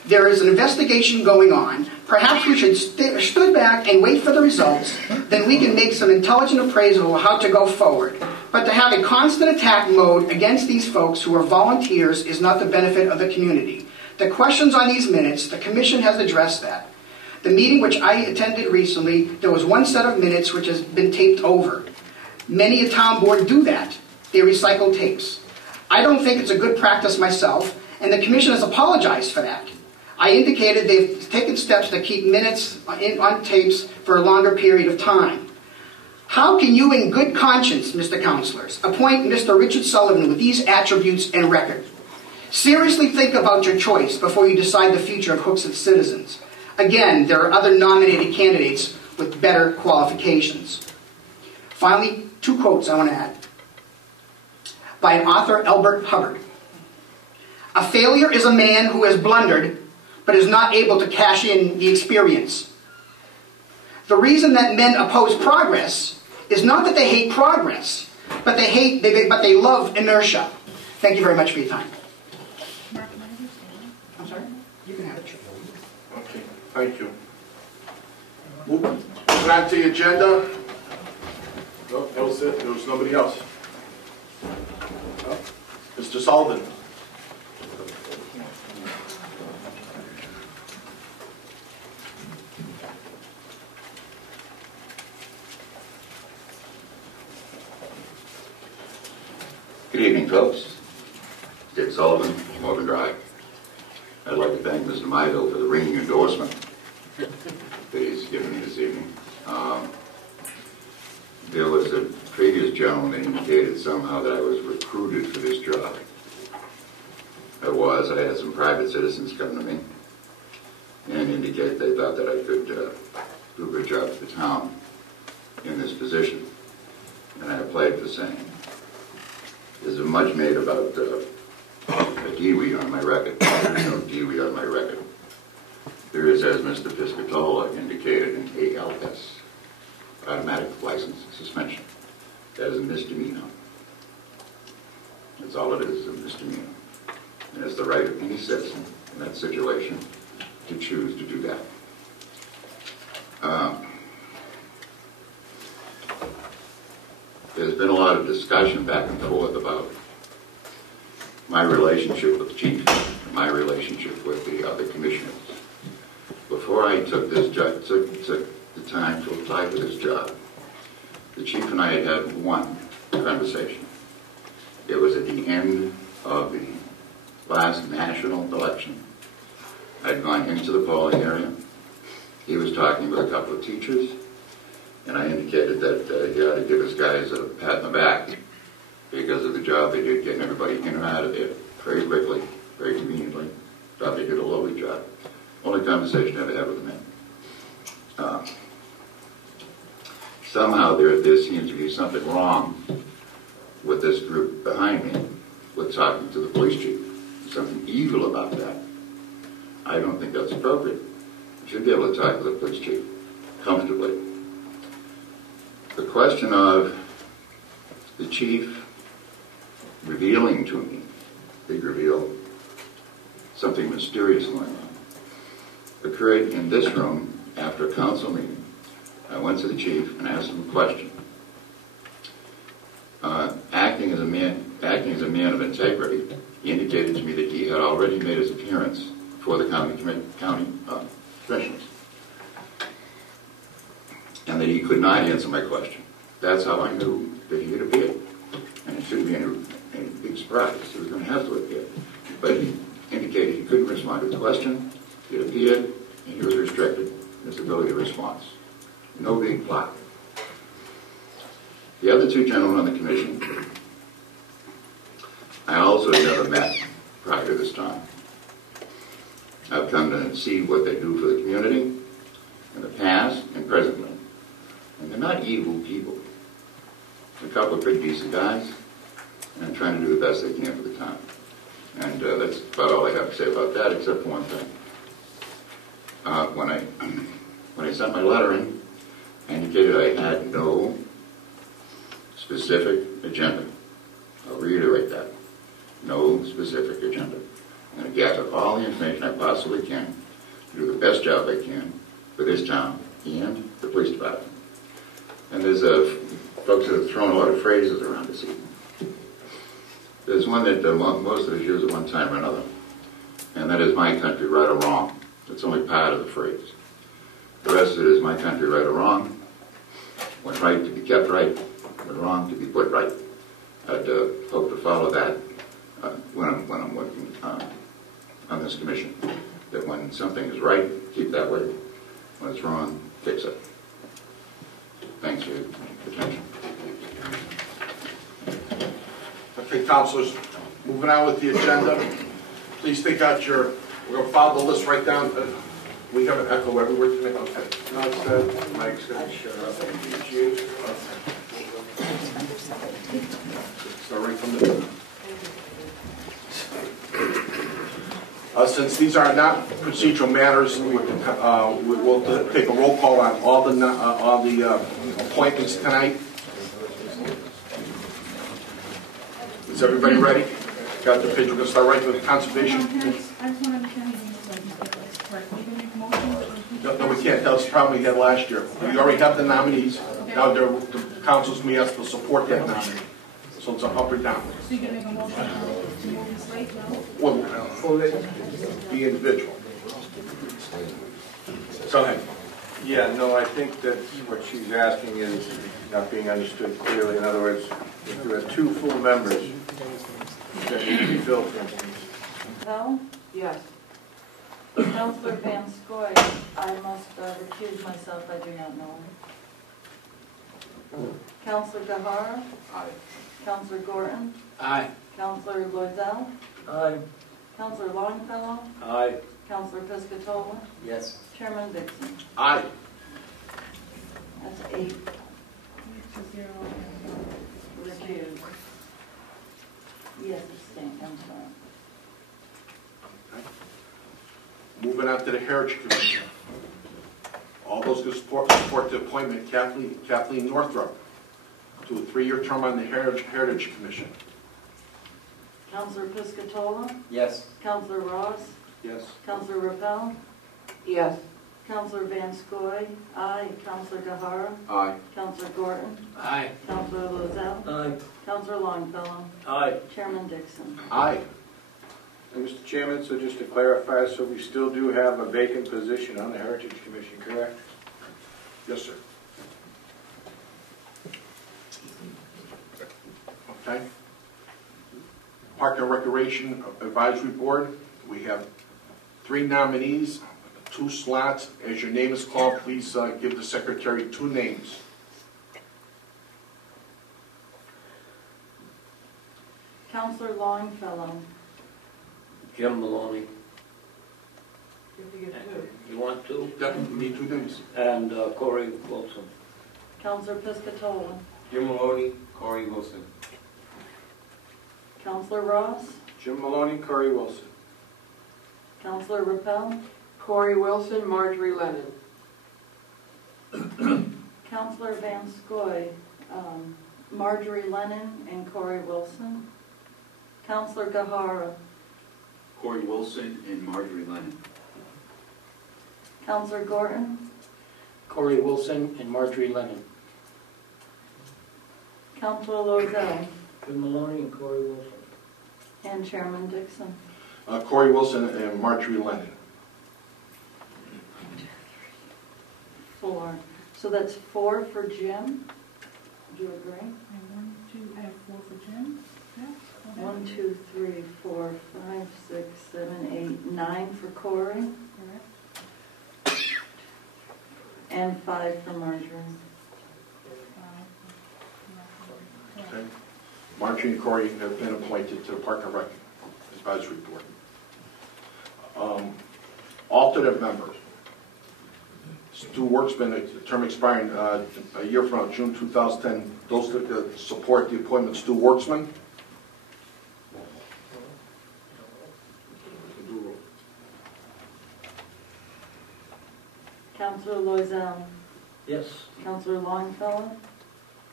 There is an investigation going on. Perhaps we should stood back and wait for the results. Then we can make some intelligent appraisal of how to go forward. But to have a constant attack mode against these folks who are volunteers is not the benefit of the community. The questions on these minutes, the commission has addressed that. The meeting which I attended recently, there was one set of minutes which has been taped over. Many a town board do that. They recycle tapes. I don't think it's a good practice myself, and the commission has apologized for that. I indicated they've taken steps to keep minutes on tapes for a longer period of time. How can you in good conscience, Mr. Councilors, appoint Mr. Richard Sullivan with these attributes and record? Seriously think about your choice before you decide the future of Hooksett citizens. Again, there are other nominated candidates with better qualifications. Finally, two quotes I want to add. By an author, Elbert Hubbard. A failure is a man who has blundered but is not able to cash in the experience. The reason that men oppose progress is not that they hate progress, but they love inertia. Thank you very much for your time. I'm sorry? You can have it. Okay, thank you. Moving on to the agenda. No, that was it. There was nobody else. No? Mr. Sullivan. Good evening, folks. Dick Sullivan, Morgan Drive. I'd like to thank Mr. Myville for the ringing endorsement that he's given me this evening. There was a previous gentleman that indicated somehow that I was recruited for this job. I was. I had some private citizens come to me and indicate they thought that I could do a good job for the town in this position. And I applied for the same. There's much made about a DWI on my record. There's no DWI on my record. There is, as Mr. Piscatola indicated, an ALS, automatic license suspension. That is a misdemeanor. That's all it is a misdemeanor. And it's the right of any citizen in that situation to choose to do that. There's been a lot of discussion back and forth about my relationship with the chief and my relationship with the other commissioners. Before I took this job, took the time to apply for this job, the chief and I had one conversation. It was at the end of the last national election. I'd gone into the polling area. He was talking with a couple of teachers, and I indicated that he ought to give his guys a pat in the back because of the job they did getting everybody in and out of there very quickly, very conveniently. Thought they did a lovely job. Only conversation I ever had with the men. Somehow there seems to be something wrong with this group behind me with talking to the police chief. There's something evil about that. I don't think that's appropriate. You should be able to talk to the police chief comfortably. The question of the chief revealing to me, big reveal, something mysterious going on, occurred in this room after a council meeting. I went to the chief and asked him a question. Acting as a man of integrity, he indicated to me that he had already made his appearance before the county commissioners, and that he could not answer my question. That's how I knew that he had appeared, and it shouldn't be any big surprise. He was going to have to appear, but he indicated he couldn't respond to the question. He had appeared, and he was restricted in his ability to respond. No big plot. The other two gentlemen on the commission, I also never met prior to this time. I've come to see what they do for the community in the past and presently. And they're not evil people. They're a couple of pretty decent guys, and I'm trying to do the best they can for the town. And that's about all I have to say about that, except for one thing. When I sent my letter in, I indicated I had no specific agenda. I'll reiterate that. No specific agenda. I'm going to gather all the information I possibly can to do the best job I can for this town and the police department. And there's folks that have thrown a lot of phrases around this evening. There's one that most of us use at one time or another, and that is my country, right or wrong. That's only part of the phrase. The rest of it is my country, right or wrong. When right to be kept right, when wrong to be put right. I'd hope to follow that when I'm working on this commission. That when something is right, keep that way. When it's wrong, fix it. Thanks for your attention. Okay, councilors, moving on with the agenda. Please take out we're going to follow the list right down. We have an echo everywhere tonight. Okay. No, it's Mike's going to shut up. Start right from the Since these are not procedural matters, we'll take a roll call on all the appointments tonight. Is everybody ready? Got the page. We're going to start right with conservation. No, we can't. That was the problem we had last year. We already have the nominees. Now the council's me asked to support that nominee. So it's an up or down. So you're going to make a motion to move this late now? Well, the individual. Go ahead. Yeah, no, I think that what she's asking is not being understood clearly. In other words, if there are two full members that need to be filled, for instance. No? Yes. Counselor Van Scoy, I must recuse myself, I do not know him. Counselor Gahara? Aye. Counselor Gorton? Aye. Counselor Loizell? Aye. Counselor Longfellow? Aye. Counselor Piscatola? Yes. Chairman Dixon? Aye. That's 8. 8-0. Recused. Yes, abstain, I'm sorry. Moving on to the Heritage Commission. All those who support the appointment of Kathleen Northrup to a 3-year term on the Heritage Commission. Counselor Piscatola? Yes. Counselor Ross? Yes. Counselor Rappel? Yes. Counselor Van Scoy? Aye. Counselor Gahara? Aye. Counselor Gorton? Aye. Counselor Loizell? Aye. Counselor Longfellow? Aye. Chairman Dixon? Aye. And Mr. Chairman, so just to clarify, so we still do have a vacant position on the Heritage Commission, correct? Yes, sir. Okay. Park and Recreation Advisory Board, we have 3 nominees, 2 slots. As your name is called, please give the secretary 2 names. Counselor Longfellow? Jim Maloney. If you get two. You want to? Definitely need 2 names. And Corey Wilson. Counselor Piscatola? Jim Maloney, Corey Wilson. Counselor Ross? Jim Maloney, Corey Wilson. Counselor Rappel? Corey Wilson, Marjorie Lennon. Counselor Van Scoy? Marjorie Lennon and Corey Wilson. Counselor Gahara? Corey Wilson and Marjorie Lennon. Counselor Gorton? Corey Wilson and Marjorie Lennon. Counselor Loizell? Jim Maloney and Corey Wilson. And Chairman Dixon? Corey Wilson and Marjorie Lennon. 4. So that's 4 for Jim? Do you agree? And 1, 2, I have 4 for Jim. Yeah. Go ahead. 1, 2, 3, 4, 5, 6, 7, 8, 9 for Corey, Correct. and 5 for Marjorie. 5. Okay. Marjorie and Corey have been appointed to the Park and Rec Advisory Board. Alternate members. Stu Worksman, a term expiring a year from now, June 2010. Those that support the appointment, Stu Worksman. Counselor Loizell? Yes. Counselor Longfellow?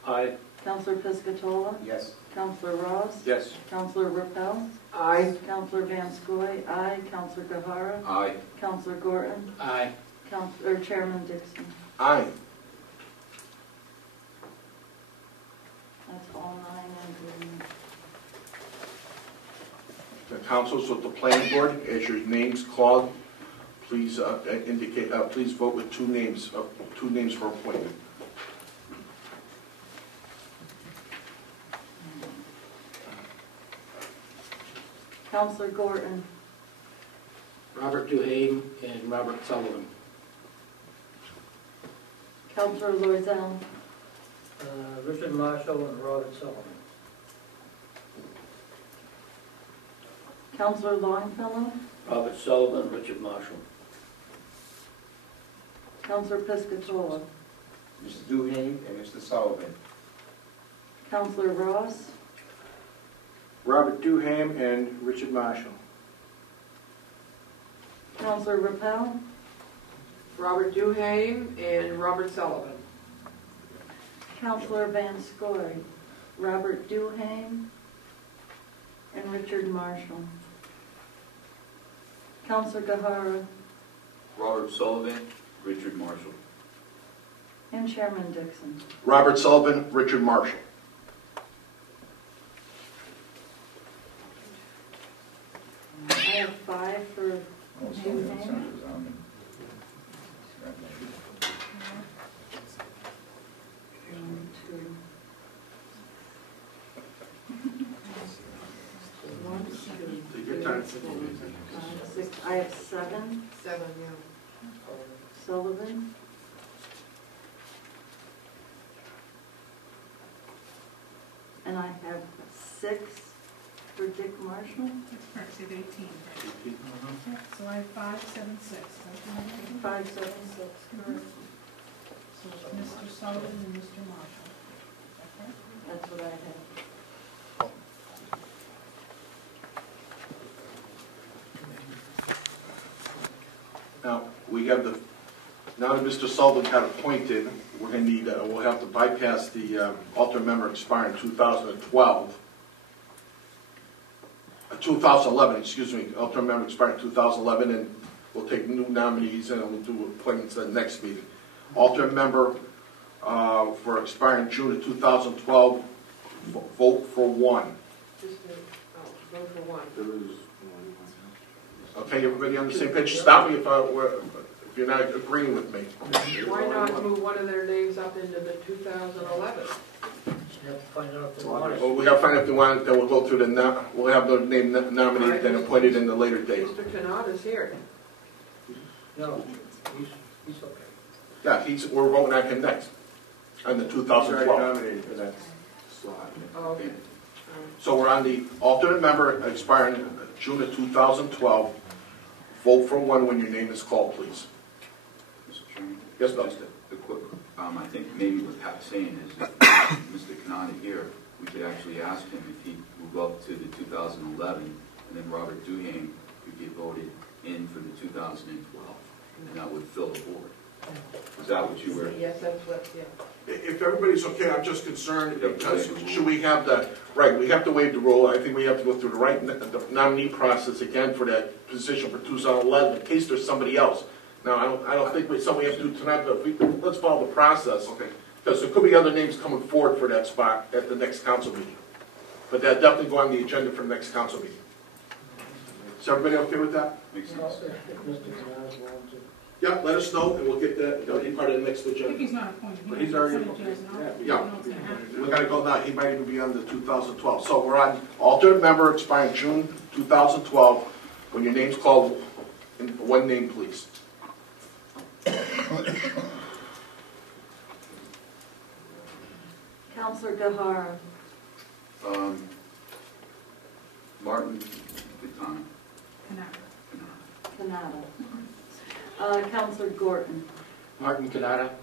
Aye. Counselor Piscatola? Yes. Counselor Ross? Yes. Counselor Rappel? Aye. Counselor Van Scoy? Aye. Counselor Gahara? Aye. Counselor Gorton? Aye. Chairman Dixon? Aye. That's all 9 in agreement. The council, so the planning board, as your names called, please indicate. Please vote with 2 names. 2 names for appointment. Counselor Gorton? Robert Duhame and Robert Sullivan. Counselor Loizell? Richard Marshall and Robert Sullivan. Counselor Longfellow? Robert Sullivan, Richard Marshall. Counselor Piscatola? Mr. Duhame and Mr. Sullivan. Counselor Ross? Robert Duham and Richard Marshall. Counselor Rappel, Robert Duhame and Robert Sullivan. Counselor Van Scoy, Robert Duhame, and Richard Marshall. Counselor Gahara, Robert Sullivan, Richard Marshall. and Chairman Dixon. Robert Sullivan, Richard Marshall. I have 5 for Duhame. One, two. One, two, Take your time. 6. I have 7. 7, yeah. Sullivan. And I have 6 for Dick Marshall. That's correct, so you have 18. Yeah, so I have 5, 7, 6. 5, 7, 6, correct. So Mr. Sullivan and Mr. Marshall. Okay? That's what I have. Now, we have now that Mr. Sullivan got appointed, we're going to need, we'll have to bypass the alternate member expiring 2012. 2011, excuse me, alternate member expiring 2011, and we'll take new nominees and we'll do appointments at the next meeting. Alternate member for expiring June of 2012, vote for 1. Just vote for 1. Okay, everybody on the same page? Stop me if you're not agreeing with me. Why not move one of their names up into the 2011? You have to find out if they want it. Well, we gotta find out if they want it, then we'll go through we'll have the name nominated and appointed in the later date. Mr. Kanada's here. No, he's okay. Yeah, we're voting on him next, on the He's 2012. already nominated for that slot. Oh, okay. So we're on the alternate member expiring June of 2012. Vote for 1 when your name is called, please. Mr. Chairman? Yes, Bill. Just a quick, I think maybe what Pat's saying is that Mr. Kanata here, we could actually ask him if he'd move up to the 2011, and then Robert Duhame could get voted in for the 2012, and that would fill the board. Is that what you were? Yes, that's what, yeah. If everybody's okay, I'm just concerned because should we have we have to waive the rule. I think we have to go through the nominee process again for that position for 2011 in case there's somebody else. Now, I don't think it's something we have to do tonight, but let's follow the process. Okay. Because there could be other names coming forward for that spot at the next council meeting. But that definitely go on the agenda for the next council meeting. Is everybody okay with that? Makes sense. Yeah, let us know, and we'll get that, that'll be part of the next I think agenda. he's not appointed. But he's already- Yeah, we gotta go now, he might even be on the 2012. So we're on alternate member expiring June 2012. When your name's called, in 1 name, please. Counselor Gahara, Martin Vitano. Kanata. Counselor Gorton, Martin Canada.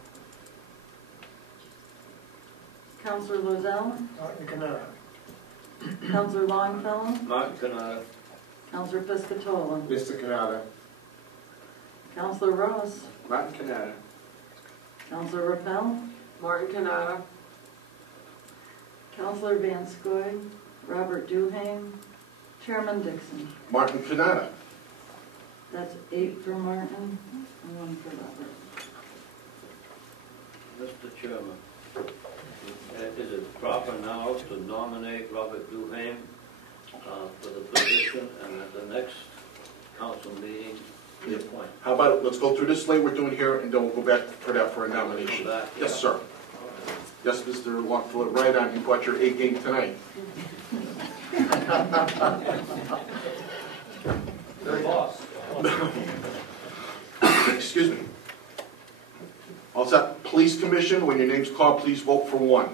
Counselor Lozelle, Martin Canada. Counselor Longfellow, Martin Canada. Counselor Piscatola, Mr. Kanata. Counselor Ross, Martin Kanata. Counselor Rappel, Martin Kanata. Counselor Van Scoy, Robert Duhame, Chairman Dixon. Martin Kanata. That's 8 for Martin and 1 for Robert. Mr. Chairman, is it proper now to nominate Robert Duhame for the position and at the next council meeting reappoint? How about, let's go through this slate we're doing here, and then we'll go back for that for a nomination. Yes, sir. Yes, Mr. Longfellow, right on, you brought your A game tonight. Good boss. Excuse me. All set. Police Commission, when your name's called, please vote for 1.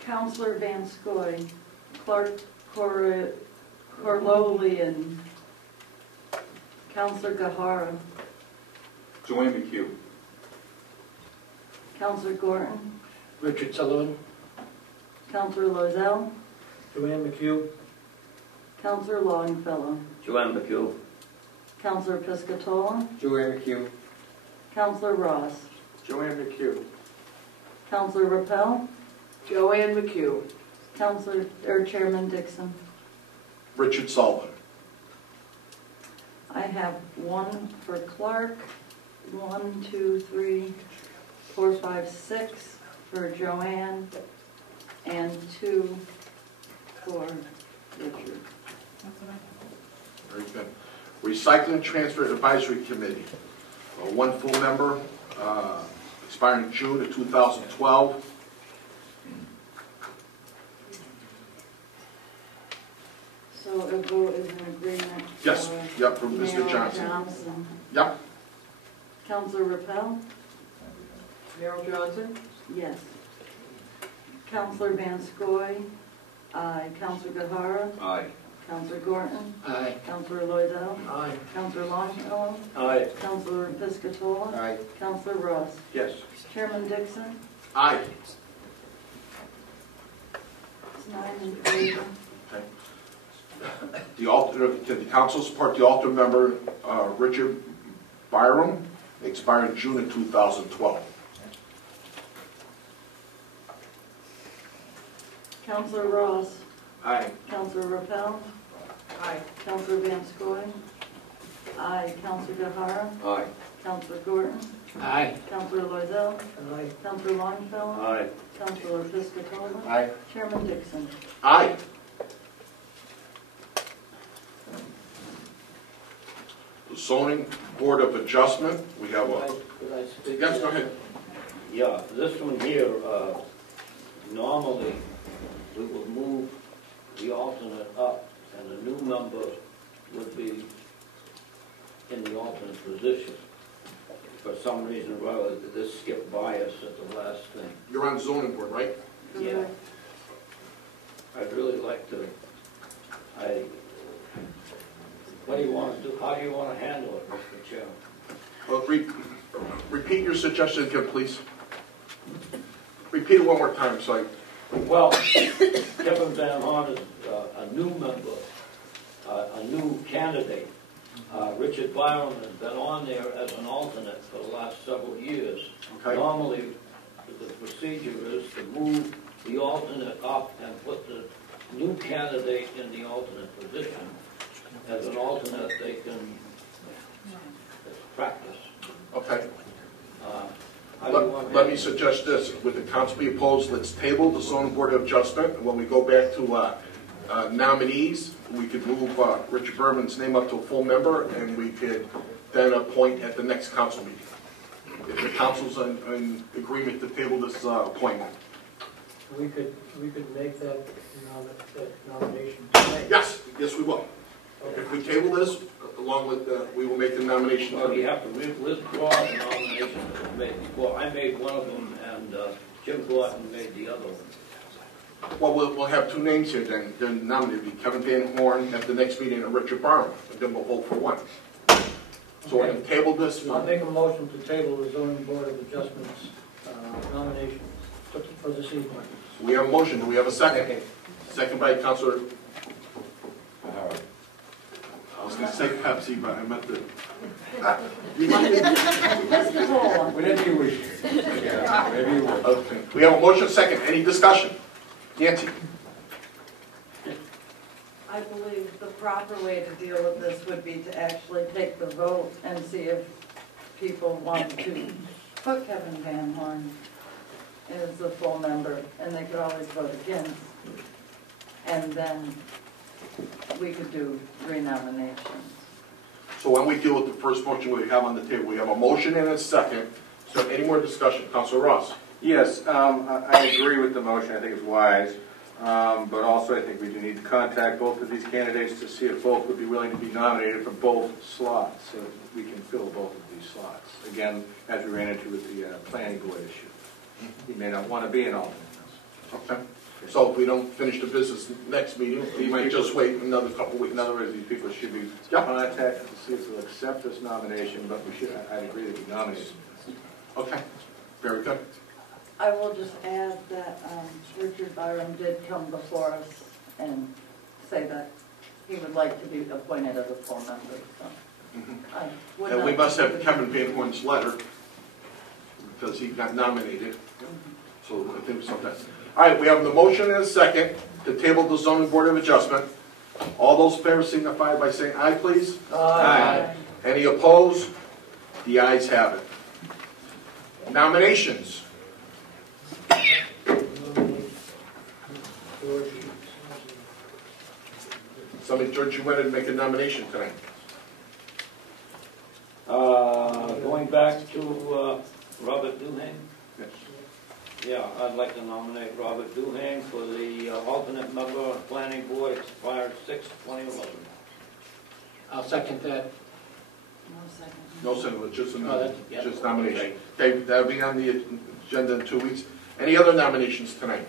Counselor Van Scoy, Clark Corlolian, Counselor Gahara, Joanne McHugh. Counselor Gorton, Richard Sullivan. Counselor Lozelle, Joanne McHugh. Counselor Longfellow. Joanne McHugh. Counselor Piscatola. Joanne McHugh. Counselor Ross. Joanne McHugh. Counselor Rappel. Joanne McHugh. Chairman Dixon. Richard Sullivan. I have one for Clark, 1, 2, 3, 4, 5, 6 for Joanne, and 2 for Richard. Very good. Recycling Transfer Advisory Committee. One full member, expiring June of 2012. So a vote is an agreement. Yes, for yep, from Mr. Merrill Johnson. Johnson. Yep. Counselor Rappel? Merrill Johnson? Yes. Counselor Van Scoy? Aye. Counselor Gahara? Aye. Counselor Gorton? Aye. Counselor Loizell? Aye. Counselor Longfellow? Aye. Counselor Piscatola? Aye. Counselor Ross? Yes. Chairman Dixon? Aye. It's 9 in favor. Okay. The alternate, can the council support the alternate member, Richard Byram, expiring June of 2012? Counselor Ross? Aye. Counselor Rappel? Aye. Counselor Van Scoy? Aye. Counselor Gahara? Aye. Counselor Gorton? Aye. Counselor Loizell? Aye. Counselor Longfellow? Aye. Counselor Piscatola? Aye. Chairman Dixon? Aye. The Zoning Board of Adjustment, we have a, Could I speak? yes, go ahead. Yeah, this one here, normally, we will move the alternate up, and a new member would be in the alternate position. For some reason or other, this skipped by us at the last thing. You're on zoning board, right? Yeah. I'd really like to, what do you want to do? How do you want to handle it, Mr. Chairman? Well, repeat your suggestion again, please. Repeat it one more time, so Well, Kevin Van Horn is a new member, a new candidate. Richard Byram has been on there as an alternate for the last several years. Okay. Normally, the procedure is to move the alternate up and put the new candidate in the alternate position. As an alternate, they can practice. Okay. How do you want to Let me suggest this. Would the council be opposed? Let's table the zoning board of adjustment. And when we go back to nominees, we could move Richard Berman's name up to a full member, and we could then appoint at the next council meeting. If the council's in agreement to table this appointment. We could make that nomination tonight. Yes, yes, we will. If we table this, along with, we will make the nomination. Well, you have to withdraw the nomination that was made before. I made one of them, and Jim Gordon made the other one. Well, we'll have two names here then. Then nominated be Kevin Van Horn at the next meeting, and Richard Byram, and then we'll vote for one. So we're going to table this. I'll make a motion to table the zoning board of adjustments nomination for this evening. We have a motion. Do we have a second? Second by Councilor. I was going to say Pepsi, but I meant the. Whenever you wish. Yeah, whenever you wish. Okay. We have a motion second. Any discussion? Nancy? I believe the proper way to deal with this would be to actually take the vote and see if people want to put Kevin Van Horn as a full member, and they could always vote against. And then we could do renominations. So when we deal with the first motion we have on the table, we have a motion and a second. So any more discussion? Councilor Ross? Yes, I agree with the motion. I think it's wise. But also I think we do need to contact both of these candidates to see if both would be willing to be nominated for both slots, so that we can fill both of these slots. Again, as we ran into with the planning board issue. He may not want to be an alternate. Okay. So if we don't finish the business next meeting, we might just wait another couple weeks. In other words, these people should be contacted to see if they'll accept this nomination, but we should, I'd agree to be nominated. Okay, very good. I will just add that Richard Byram did come before us and say that he would like to be appointed as a full member, so. I would And not we must have consider- Kevin Van Horn's letter, because he got nominated, so I think sometimes. All right, we have the motion and a second to table the zoning board of adjustment. All those in favor signify by saying aye, please. Aye. Any opposed? The ayes have it. Nominations. Somebody, George, you wanted to make a nomination tonight. Going back to Robert Duhane. Yes. Yeah, I'd like to nominate Robert Duhane for the alternate member of planning board, expired 6/2011. I'll second that. No, Senator, just a Oh, that's- yeah. just nomination. Okay, that'll be on the agenda in 2 weeks. Any other nominations tonight?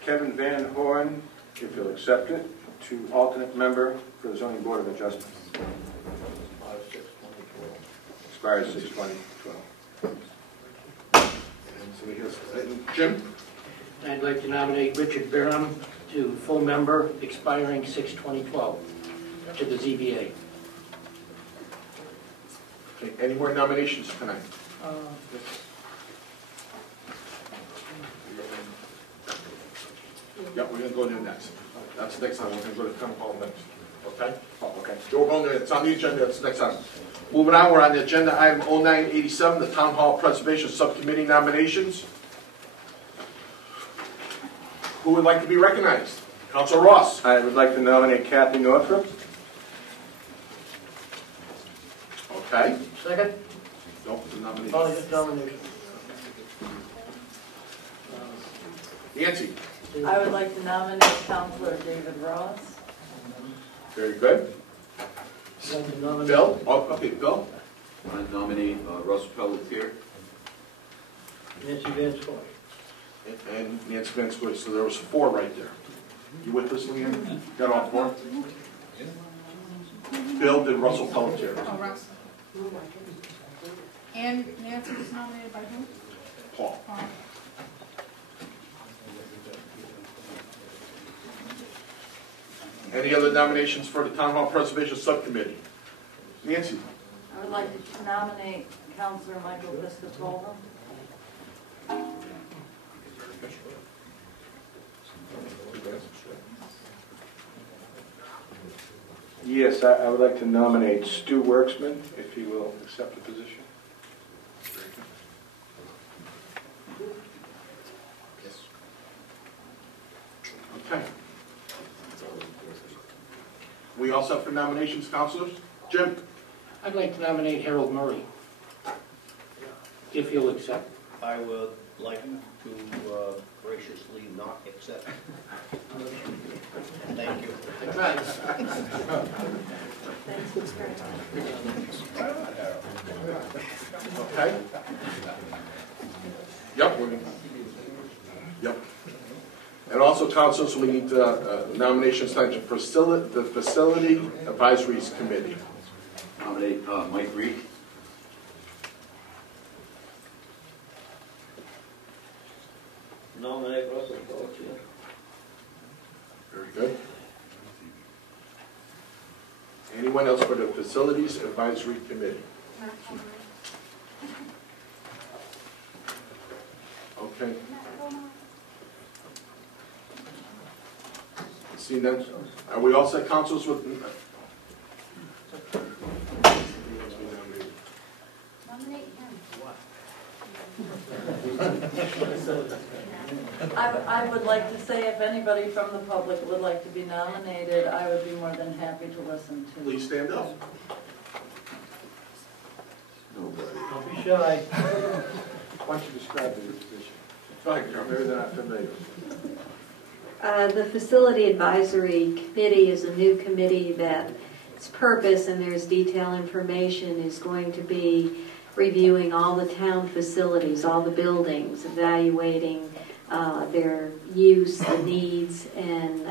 Kevin Van Horn, if you'll accept it, to alternate member for the zoning board of adjustment. Expires 6/2012. And somebody else. Jim? I'd like to nominate Richard Barham to full member, expiring 6/2012, to the ZBA. Okay, any more nominations tonight? Yeah, we're gonna go there next. That's next time, we're gonna go to town hall next, okay? Okay. We're going there, it's on the agenda, that's next time. Moving on, we're on the agenda, item 0987, the Town Hall Preservation Subcommittee nominations. Who would like to be recognized? Councilor Ross. I would like to nominate Kathy Northrup. Okay. Second? Don't the nomination. Oh, just nomination. Nancy. I would like to nominate Councilor David Ross. Very good. Bill? Oh, okay, Bill? I nominate Russ Pelletier. Nancy Van Scoy. And Nancy Van Scoy, so there was 4 right there. You with us, Leanne? Got all 4? Bill did Russell Pelletier. Oh, Russ. And Nancy was nominated by who? Paul. Paul. Any other nominations for the Town Hall Preservation Subcommittee? Nancy? I would like to nominate Councilor Michael Piscatolo. Yes, I would like to nominate Stu Worksman, if he will accept the position. Okay. We all set for nominations, councilors? Jim? I'd like to nominate Harold Murray, if he'll accept. I would like to graciously not accept. Thank you. Okay. Yep. Yep. And also, councilors, we need nominations tonight for the Facility Advisories Committee. Nominate Mike Reed. Nominate Russell Pelletier. Very good. Anyone else for the Facilities Advisory Committee? Okay. See, then, are we all set, councils, with? I would like to say if anybody from the public would like to be nominated, I would be more than happy to listen to. Please stand up. Nobody. Don't be shy. Why don't you describe the position? Go ahead, Carol. Maybe they're not familiar. The Facility Advisory Committee is a new committee that its purpose, and there's detailed information, is going to be reviewing all the town facilities, all the buildings, evaluating their use, the needs, and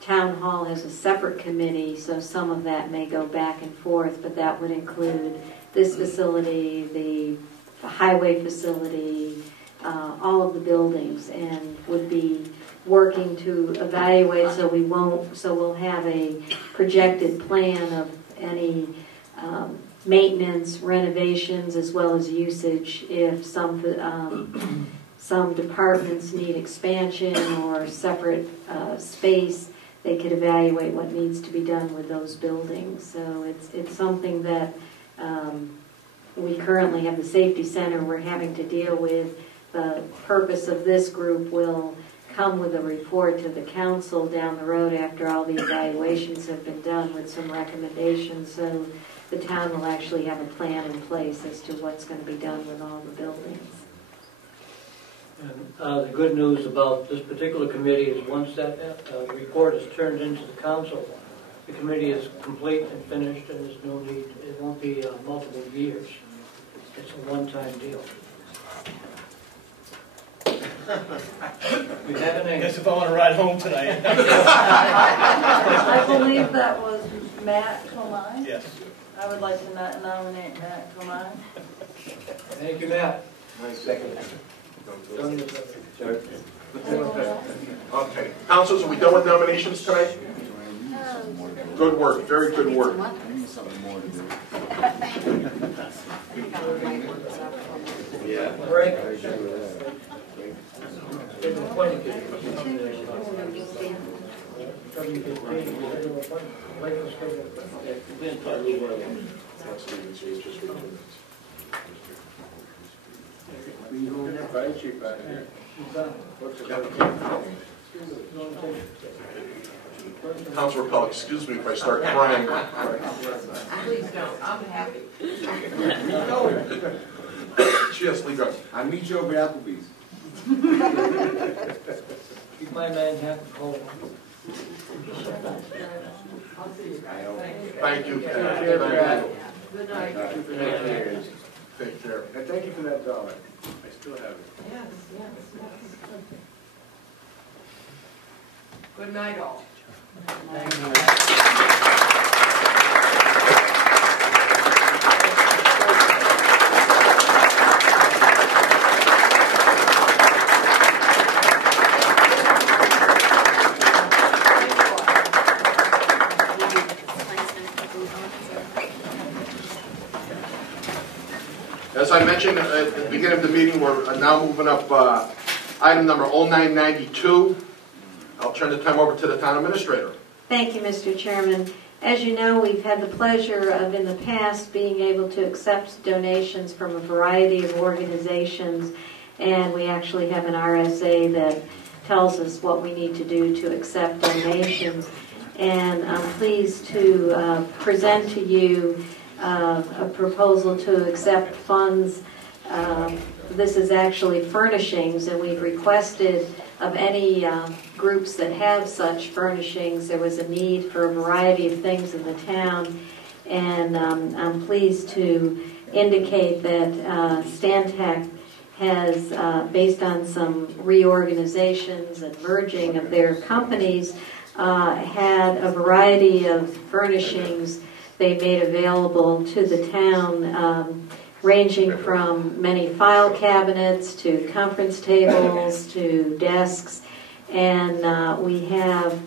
Town Hall has a separate committee, so some of that may go back and forth, but that would include this facility, the highway facility, all of the buildings, and would be working to evaluate, so we'll have a projected plan of any maintenance, renovations, as well as usage if some departments need expansion or separate space. They could evaluate what needs to be done with those buildings. So it's something that we currently have the safety center we're having to deal with. The purpose of this group will come with a report to the council down the road after all the evaluations have been done with some recommendations. So the town will actually have a plan in place as to what's going to be done with all the buildings. And the good news about this particular committee is once that report is turned into the council, the committee is complete and finished, and there's no need, it won't be multiple years. It's a one-time deal. We have a name. Guess if I want to ride home tonight. I believe that was Matt Comine. Yes. I would like to nominate Matt Comine. Thank you, Matt. My second. Okay. Councilors, are we done with nominations tonight? Good work. Very good work. Yeah. Break. Councilor Pell, excuse me if I start crying. Please don't, I'm happy. Cheers, Lee, go. I meet you over at Applebee's. Keep my Manhattan cold. Thank you. Good night. Take care. And thank you for that dollar. I still have it. Yes, yes, yes. Good night, all. As I mentioned at the beginning of the meeting, we're now moving up item number 0992. I'll turn the time over to the town administrator. Thank you, Mr. Chairman. As you know, we've had the pleasure of, in the past, being able to accept donations from a variety of organizations, and we actually have an RSA that tells us what we need to do to accept donations. And I'm pleased to present to you a proposal to accept funds. This is actually furnishings, and we've requested of any groups that have such furnishings. There was a need for a variety of things in the town, and I'm pleased to indicate that Stantec has, based on some reorganizations and merging of their companies, had a variety of furnishings they made available to the town, ranging from many file cabinets to conference tables to desks. And we have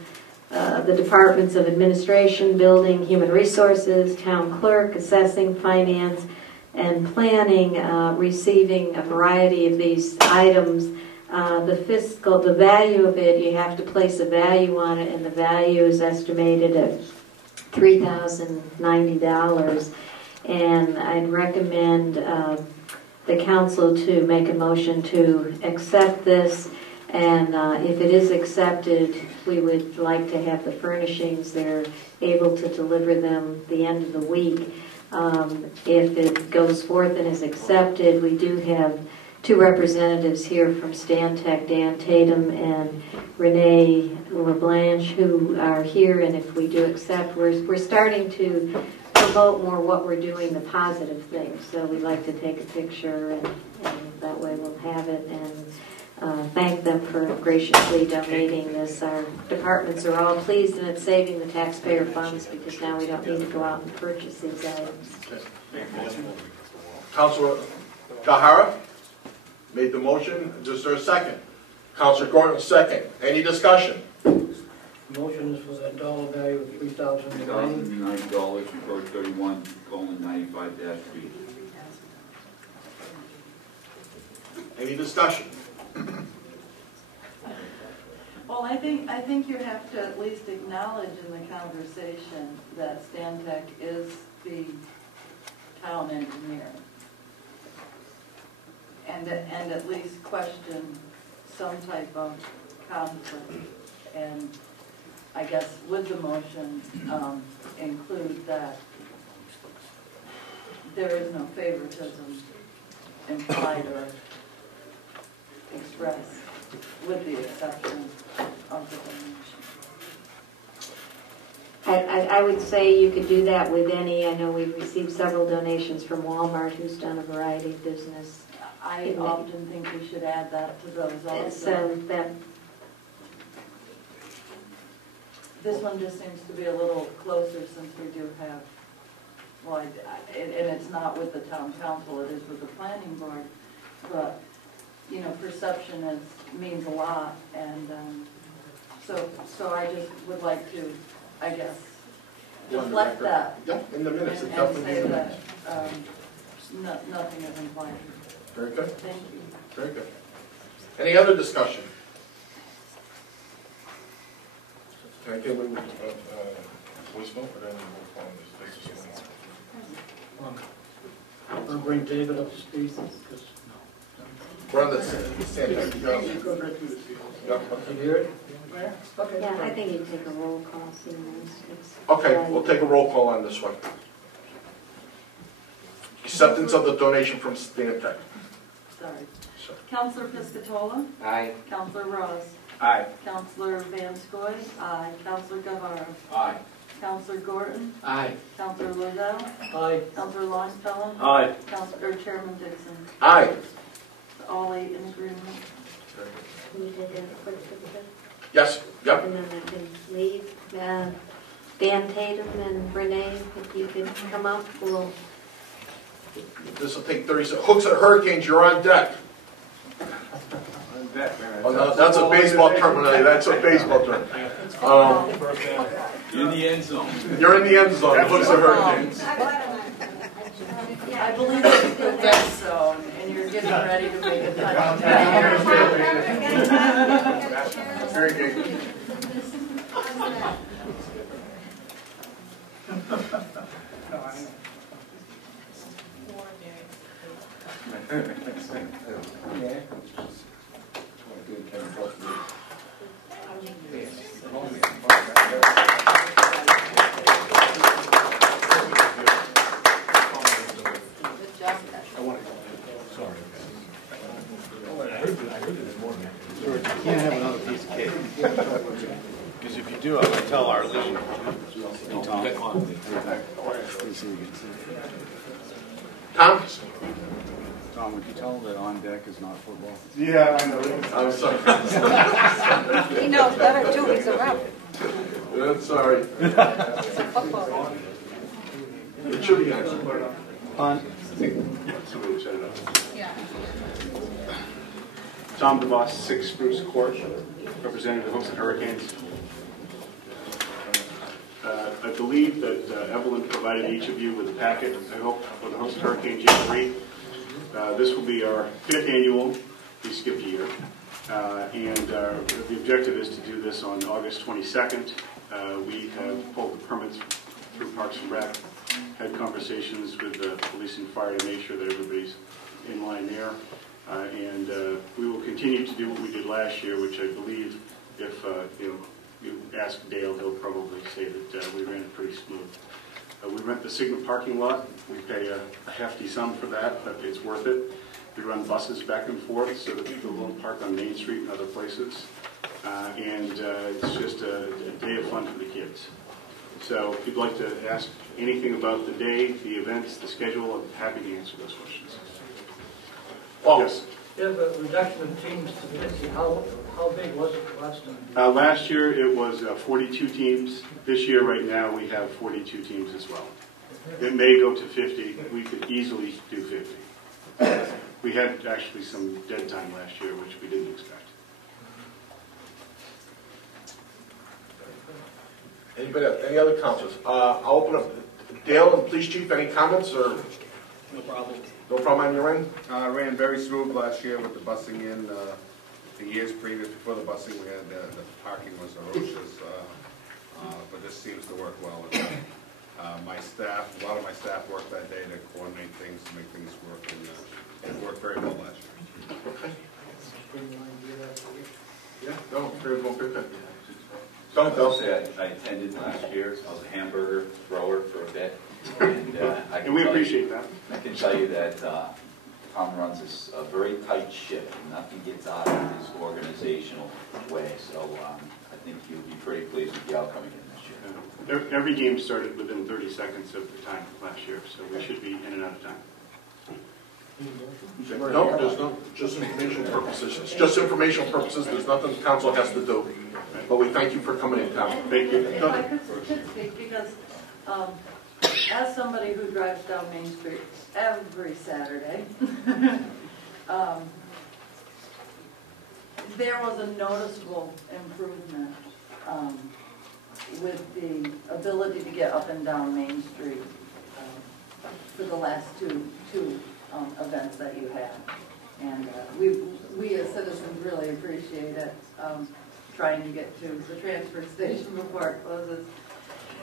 the departments of administration, building, human resources, town clerk, assessing, finance, and planning receiving a variety of these items. The value of it, you have to place a value on it, and the value is estimated at $3,090. And I'd recommend the council to make a motion to accept this. And if it is accepted, we would like to have the furnishings. They're able to deliver them the end of the week. If it goes forth and is accepted, we do have two representatives here from Stantec, Dan Tatum and Renee LeBlanche, who are here. And if we do accept, we're starting to promote more what we're doing, the positive things. So we'd like to take a picture, and that way we'll have it, and thank them for graciously donating this. Our departments are all pleased, and it's saving the taxpayer funds because now we don't need to go out and purchase these items. Councilor Gahara made the motion. Is there a second? Counselor Gordon, second. Any discussion? Motion is for that dollar value of $3,090. $1,090 for 31:95-B. Any discussion? Well, I think you have to at least acknowledge in the conversation that Stantec is the town engineer. And at least question some type of conflict. And I guess with the motion, include that there is no favoritism implied or expressed, with the exception of the donation. I would say you could do that with any. I know we've received several donations from Walmart, who's done a variety of business. I often think we should add that to those also. So that this one just seems to be a little closer since we do have, well, and it's not with the town council, it is with the planning board, but, you know, perception means a lot, and so I just would like to, I guess, reflect that. Yeah, in the minutes, it And definitely say in the that minutes. nothing is implied. Very good. Thank you. Very good. Any other discussion? Can I get away with voice vote or then we'll call this? I'm going to bring David up to speed. Because We're on the same page. you hear it? Okay. yeah, I think you'd take a roll call. Okay, we'll take a roll call on this one. Acceptance of the donation from Stantec. Sorry. Counselor Piscatola? Aye. Counselor Ross? Aye. Counselor Van Scoy? Aye. Counselor Guevara? Aye. Counselor Gordon? Aye. Counselor Lozell? Aye. Counselor Longfellow? Aye. Chairman Dixon? Aye. All 8 in agreement. Can you take a quick picture? Yes, yep. And then I can leave. Dan Tatum and Renee, if you could come up, we'll. This will take 30 seconds. Hooks at Hurricanes, you're on deck. Oh, no, that's a baseball terminology. That's a baseball term. In the end zone. You're in the end zone. Hooks at Hurricanes. I believe it's the red zone, and you're getting ready to make a touchdown. Very good. You can't have another piece of cake. Because if you do, I will tell Arlene. Tom. Tom? Tom, would you tell them that on deck is not football? Yeah, I know. I'm sorry. He knows better too, he's a rep. That's sorry. It's a football. It should be actually. Somebody set it up. Yeah. Tom DeVos, 6 Spruce Court, representing the Hooks and Hurricanes. I believe that Evelyn provided each of you with a packet, I hope, for the Hooks and Hurricanes Jamboree. This will be our 5th annual. We skipped a year. And the objective is to do this on August 22nd. We have pulled the permits through Parks and Rec, had conversations with the police and fire to make sure that everybody's in line there. And we will continue to do what we did last year, which I believe, if you ask Dale, he'll probably say that we ran it pretty smooth. We rent the Sigma parking lot. We pay a hefty sum for that, but it's worth it. We run buses back and forth so that people won't park on Main Street and other places. And it's just a day of fun for the kids. So if you'd like to ask anything about the day, the events, the schedule, I'm happy to answer those questions. Yes. There's a reduction of teams to 50. How big was it last time? Last year it was 42 teams. This year, right now, we have 42 teams as well. It may go to 50. We could easily do 50. We had actually some dead time last year, which we didn't expect. Any other councilors? I'll open up. Dale and Police Chief, any comments or? No problem. No problem on your end? Ran very smooth last year with the busing in. The years previous, before the busing, we had the parking was ferocious, but this seems to work well. My staff, a lot of my staff worked that day to coordinate things, to make things work, and it worked very well last year. Okay. Yeah, no, very good. I'll say I attended last year. I was a hamburger thrower for a bit. And we appreciate that. I can tell you that Tom runs a very tight ship, and nothing gets out of his organizational way. So I think you'll be pretty pleased with the outcome again this year. Every game started within 30 seconds of the time last year, so we should be in and out of time. No, there's no, just information purposes. It's just informational purposes. There's nothing the council has to do. But we thank you for coming in, Tom. Thank you. If I could speak, because as somebody who drives down Main Street every Saturday, there was a noticeable improvement with the ability to get up and down Main Street for the last two events that you had. And we as citizens really appreciate it, trying to get to the transfer station before it closes.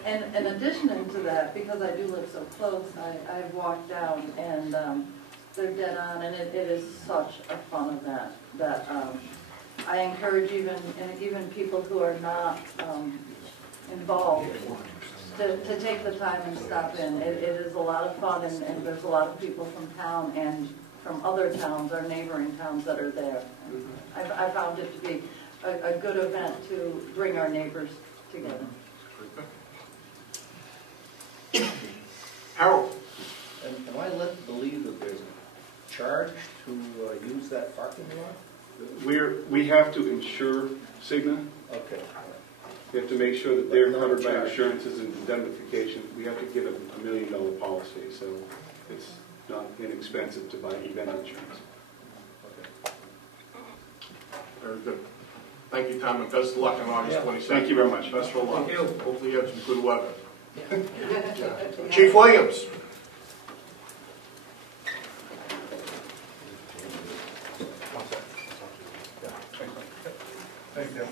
And in addition to that, because I do live so close, I've walked down and they're dead on, and it is such a fun event that I encourage even people who are not involved to take the time and stop in. It is a lot of fun, and there's a lot of people from town and from other towns, our neighboring towns, that are there. I found it to be a good event to bring our neighbors together. Harold? Am I led to believe that there's a charge to use that parking lot? We have to insure Cigna. Okay. We have to make sure that they're covered by insurances and indemnification. We have to get a $1 million policy, so it's not inexpensive to buy event insurance. Okay. Very good. Thank you, Tom, and best of luck on August 22nd. Thank you very much. Best of luck. Hopefully you have some good weather. Chief Williams. Thank you.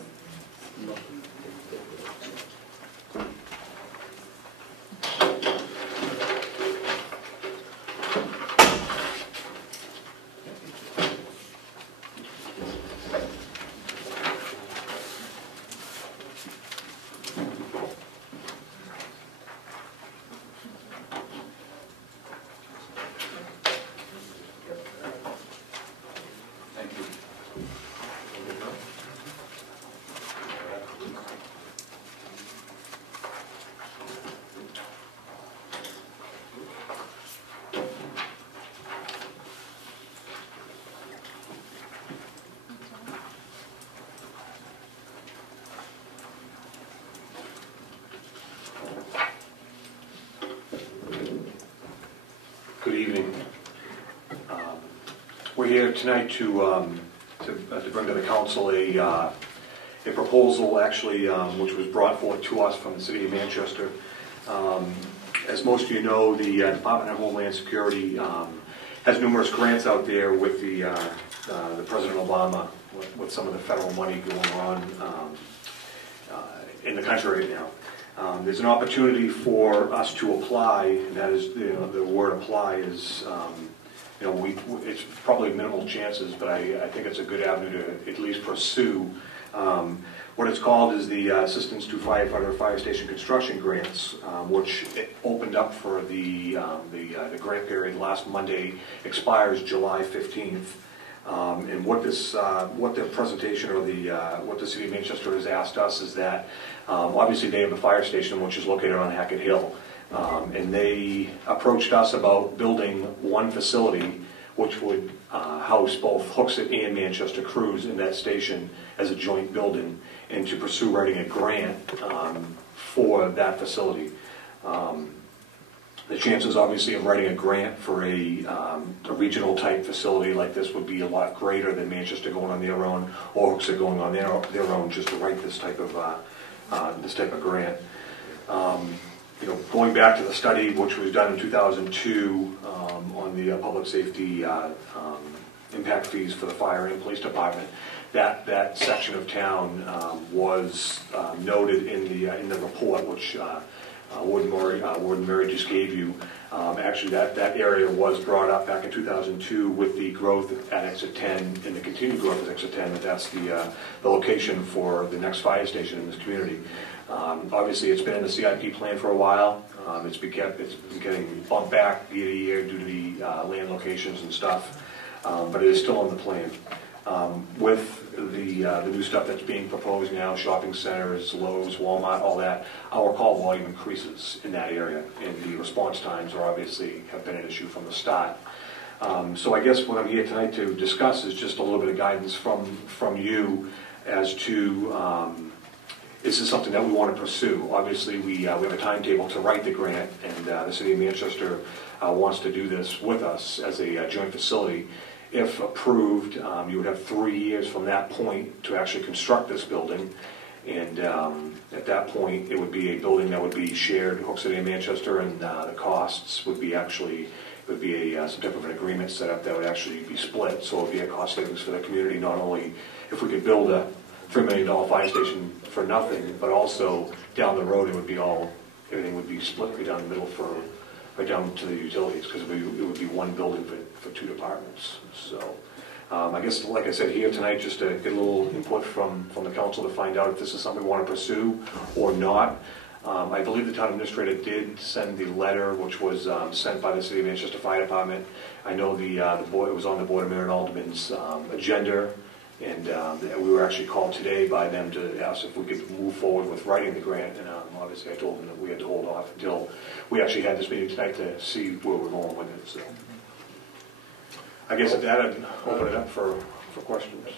Good evening. We're here tonight to bring to the council a proposal, actually, which was brought forth to us from the city of Manchester. As most of you know, the Department of Homeland Security has numerous grants out there with the President Obama, with some of the federal money going on in the country right now. There's an opportunity for us to apply, and that is, the word apply is, it's probably minimal chances, but I think it's a good avenue to at least pursue. What it's called is the Assistance to Firefighter Fire Station Construction Grants, which opened up for the grant period last Monday, expires July 15th. And what the presentation or what the city of Manchester has asked us is that obviously they have a fire station which is located on Hackett Hill, and they approached us about building one facility which would house both Hooksett and Manchester crews in that station as a joint building, and to pursue writing a grant for that facility. The chances, obviously, of writing a grant for a regional type facility like this would be a lot greater than Manchester going on their own or Hooksett going on their own just to write this type of grant. Going back to the study which was done in 2002 on the public safety impact fees for the fire and police department, that section of town was noted in the report, which Warden Murray just gave you. Actually, that area was brought up back in 2002 with the growth at Exit 10 and the continued growth at Exit 10. That's the location for the next fire station in this community. Obviously, it's been in the CIP plan for a while. It's been getting bumped back year to year due to the land locations and stuff, but it is still in the plan. With the new stuff that's being proposed now, shopping centers, Lowe's, Walmart, all that, our call volume increases in that area, and the response times are obviously have been an issue from the start. So I guess what I'm here tonight to discuss is just a little bit of guidance from you as to this is something that we want to pursue. Obviously, we have a timetable to write the grant, and the City of Manchester wants to do this with us as a joint facility. If approved, you would have 3 years from that point to actually construct this building, and at that point, it would be a building that would be shared, Hook City and Manchester, and the costs would be some type of an agreement set up that would actually be split, so it would be a cost savings for the community, not only if we could build a $3 million fire station for nothing, but also down the road, everything would be split right down the middle right down to the utilities, because it would be one building for two departments. So I guess, like I said here tonight, just to get a little input from the council to find out if this is something we want to pursue or not. I believe the town administrator did send the letter, which was sent by the City of Manchester Fire Department. I know the board, it was on the Board of Mayor and Aldermen's agenda, and we were actually called today by them to ask if we could move forward with writing the grant, and obviously I told them that we had to hold off until we actually had this meeting tonight to see where we're going with it. So I guess at that, I'd open it up for questions.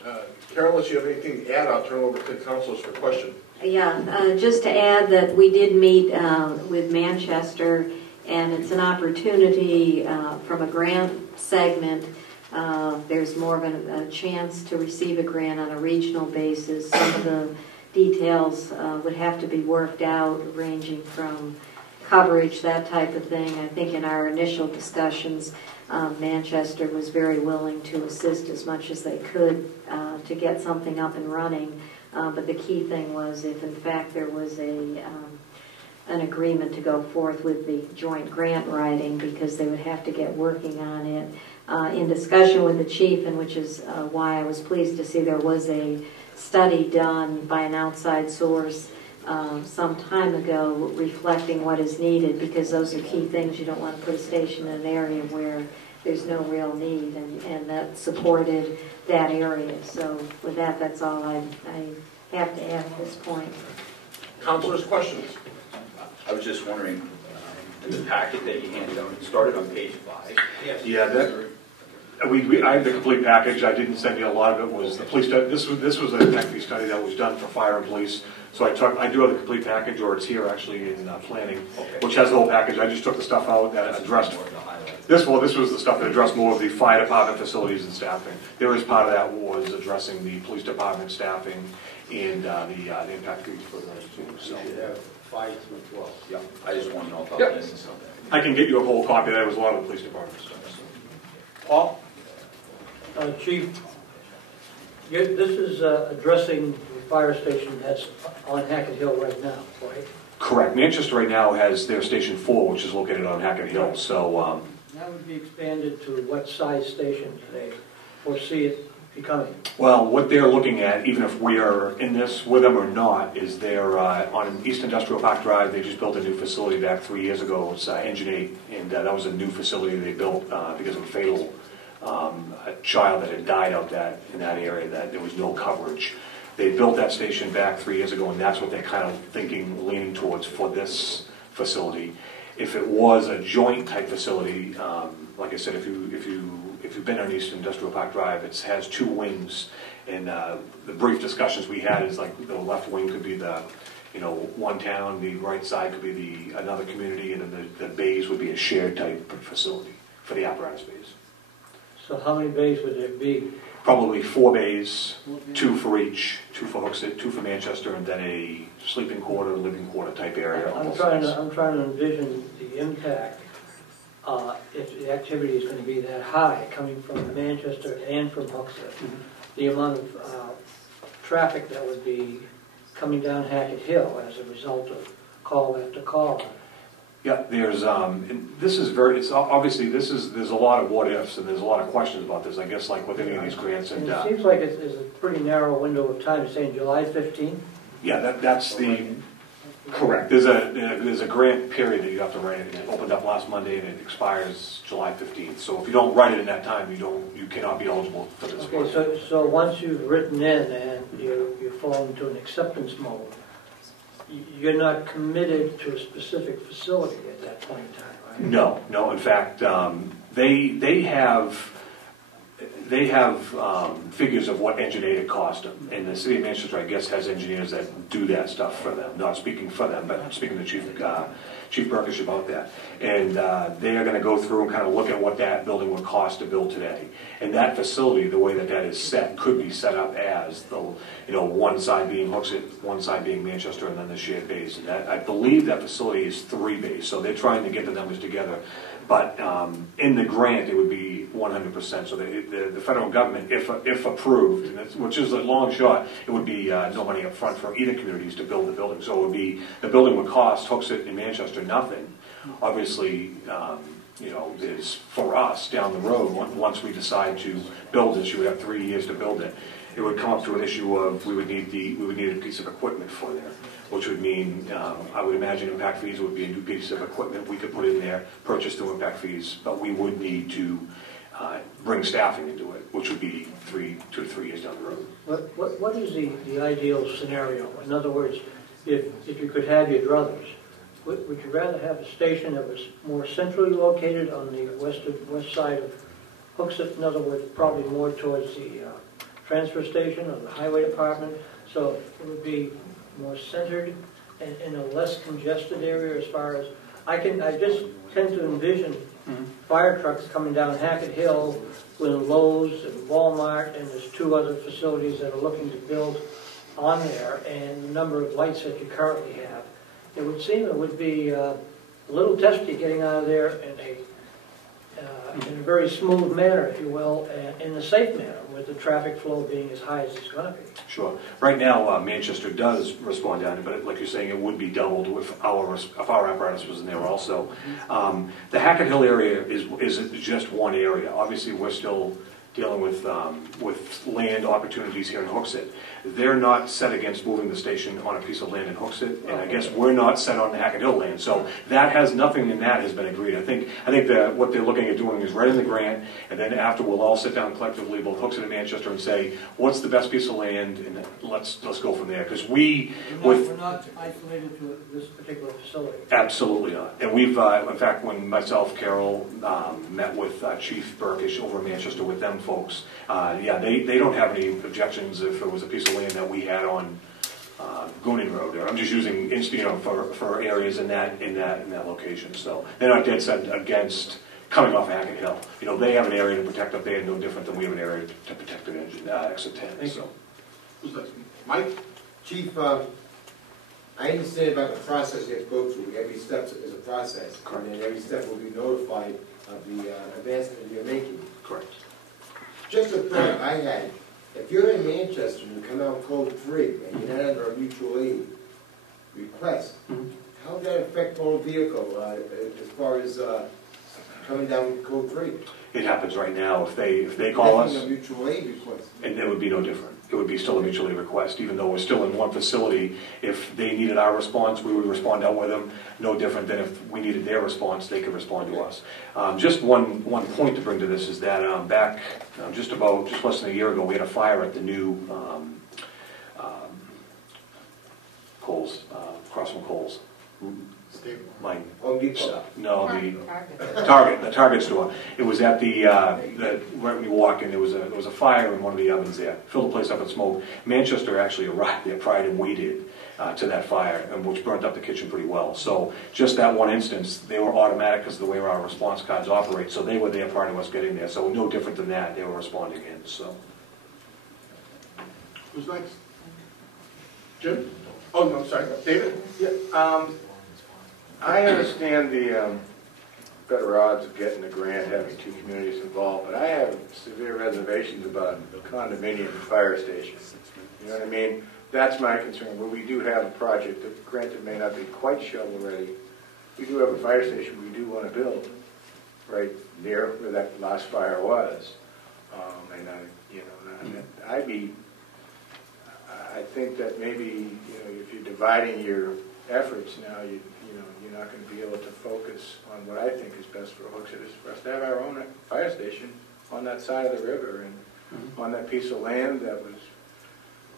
Carol, unless you have anything to add, I'll turn it over to the councilors for questions. Yeah, just to add that we did meet with Manchester, and it's an opportunity from a grant segment. There's more of a chance to receive a grant on a regional basis. Some of the details would have to be worked out, ranging from coverage, that type of thing. I think in our initial discussions, Manchester was very willing to assist as much as they could to get something up and running. But the key thing was if in fact there was an agreement to go forth with the joint grant writing, because they would have to get working on it. In discussion with the chief, and which is why I was pleased to see there was a study done by an outside source some time ago reflecting what is needed, because those are key things. You don't want to put a station in an area where there's no real need, and that supported that area. So with that, that's all I have to add at this point. Councilors, questions? I was just wondering, in the packet that you handed out, it started on page 5. Yes. Yeah, I have the complete package. I didn't send you a lot of it. Was the police study? This was an equity study that was done for fire and police. So I do have the complete package, or it's here actually in planning, which has the whole package. I just took the stuff out that addressed this. Well, this was the stuff that addressed more of the fire department facilities and staffing. There is part of that was addressing the police department staffing and the impact fees for those two. So 5 through 12. Yeah, I just want to know about this. I can get you a whole copy. That was a lot of the police department stuff. So. Paul? Chief, this is addressing the fire station that's on Hackett Hill right now, right? Correct. Manchester right now has their Station 4, which is located on Hackett Hill. So that would be expanded to what size station do they foresee it becoming? Well, what they're looking at, even if we are in this with them or not, is they're on East Industrial Park Drive. They just built a new facility back 3 years ago. It's Engine 8, and that was a new facility they built because of a fatal a child that had died out in that area, that there was no coverage. They built that station back 3 years ago, and that's what they're kind of leaning towards for this facility. If it was a joint type facility, like I said, if you've been on East Industrial Park Drive, it has 2 wings, and the brief discussions we had is like the left wing could be the one town, the right side could be another community, and then the bays would be a shared type facility for the apparatus bays. So how many bays would there be? Probably 4 bays, 2 for each, 2 for Hooksett, 2 for Manchester, and then a sleeping quarter, living quarter type area. on I'm both trying sides. to envision the impact if the activity is going to be that high, coming from Manchester and from Hooksett. The amount of traffic that would be coming down Hackett Hill as a result of call after call. Yeah, there's, and this is very, it's obviously, there's a lot of what ifs, and there's a lot of questions about this, I guess, like with any of these grants. And And it seems like it's a pretty narrow window of time, saying July 15th? yeah, that's the, correct. There's a grant period that you have to write, and it opened up last Monday, and it expires July 15th. So if you don't write it in that time, you cannot be eligible for this. Okay, so once you've written in and you fall into an acceptance mode, you're not committed to a specific facility at that point in time, right? No. In fact, they have figures of what engineering cost them, and the city of Manchester, I guess, has engineers that do that stuff for them. Not speaking for them, but speaking to Chief Burkish about that. And they are going to go through and kind of look at what that building would cost to build today. And that facility, the way that is set, could be set up as the, one side being Hooksett, one side being Manchester, and then the shared bays. And that, I believe that facility is 3 bays, so they're trying to get the numbers together. But in the grant, it would be 100%. So the federal government, if approved, which is a long shot, it would be no money up front for either communities to build the building. So it would be, the building would cost Hooksett and Manchester nothing. Obviously, there's, for us down the road, once we decide to build this, you would have 3 years to build it. It would come up to an issue of we would need a piece of equipment for there, which would mean I would imagine impact fees would be a new piece of equipment we could put in there, purchase through impact fees, but we would need to bring staffing into it, which would be 2 to 3 years down the road. What is the ideal scenario? In other words, if you could have your druthers, would you rather have a station that was more centrally located on the west side of Hooksett? In other words, probably more towards the transfer station or the highway department, so it would be more centered and in a less congested area as far as I just tend to envision fire trucks coming down Hackett Hill with Lowe's and Walmart, and there's 2 other facilities that are looking to build on there, and the number of lights that you currently have. It would seem it would be a little testy getting out of there in a very smooth manner, if you will, and in a safe manner, with the traffic flow being as high as it's going to be. Sure. Right now, Manchester does respond down, but like you're saying, it would be doubled if our apparatus was in there also. The Hackett Hill area is just one area. Obviously, we're still dealing with land opportunities here in Hooksett. They're not set against moving the station on a piece of land in Hooksett, and I guess we're not set on the Hackett Hill land. So that has nothing in that has been agreed. I think that what they're looking at doing is writing the grant, and then after we'll all sit down collectively, both Hooksett and Manchester, and say what's the best piece of land, and let's go from there. Because we're not isolated to this particular facility. Absolutely not. And we've, in fact, when myself, Carol, met with Chief Burkish over in Manchester with them folks, they don't have any objections if it was a piece of land that we had on Goonin Road there. I'm just using, for areas in that location. So they're not dead set against coming off Hackett Hill. They have an area to protect up there, no different than we have an area to protect at Exit 10. So, Mike? Chief, I understand about the process you have to go through. Every step is a process. Correct. And then every step will be notified of the advancement you're making. Correct. Just a thought I had. If you're in Manchester and you come out code 3 and you're not under a mutual aid request, how would that affect motor vehicle as far as coming down with code 3? It happens right now. If they call us, a mutual aid request. And it would be no different. It would be still a mutual aid request, even though we're still in one facility. If they needed our response, we would respond out with them. No different than if we needed their response, they could respond to us. Just one point to bring to this is that back just less than a year ago, we had a fire at the new Kohl's, across from Kohl's. No, the Target store. It was at right when you walk in, there was a fire in one of the ovens there. Filled the place up with smoke. Manchester actually arrived there prior and waited to that fire, and which burnt up the kitchen pretty well. So just that one instance, they were automatic because of the way our response cards operate, so they were there prior to us getting there. So no different than that, they were responding in, so. Who's next? Jim? Oh, no, sorry, David? Yeah, I understand the better odds of getting a grant having two communities involved, but I have severe reservations about condominium fire stations. You know what I mean? That's my concern. Where we do have a project that, granted, may not be quite shovel-ready, we do have a fire station we do want to build right near where that last fire was. And I think that maybe, if you're dividing your efforts now, you're not going to be able to focus on what I think is best for Hooksett, is for us to have our own fire station on that side of the river and on that piece of land that was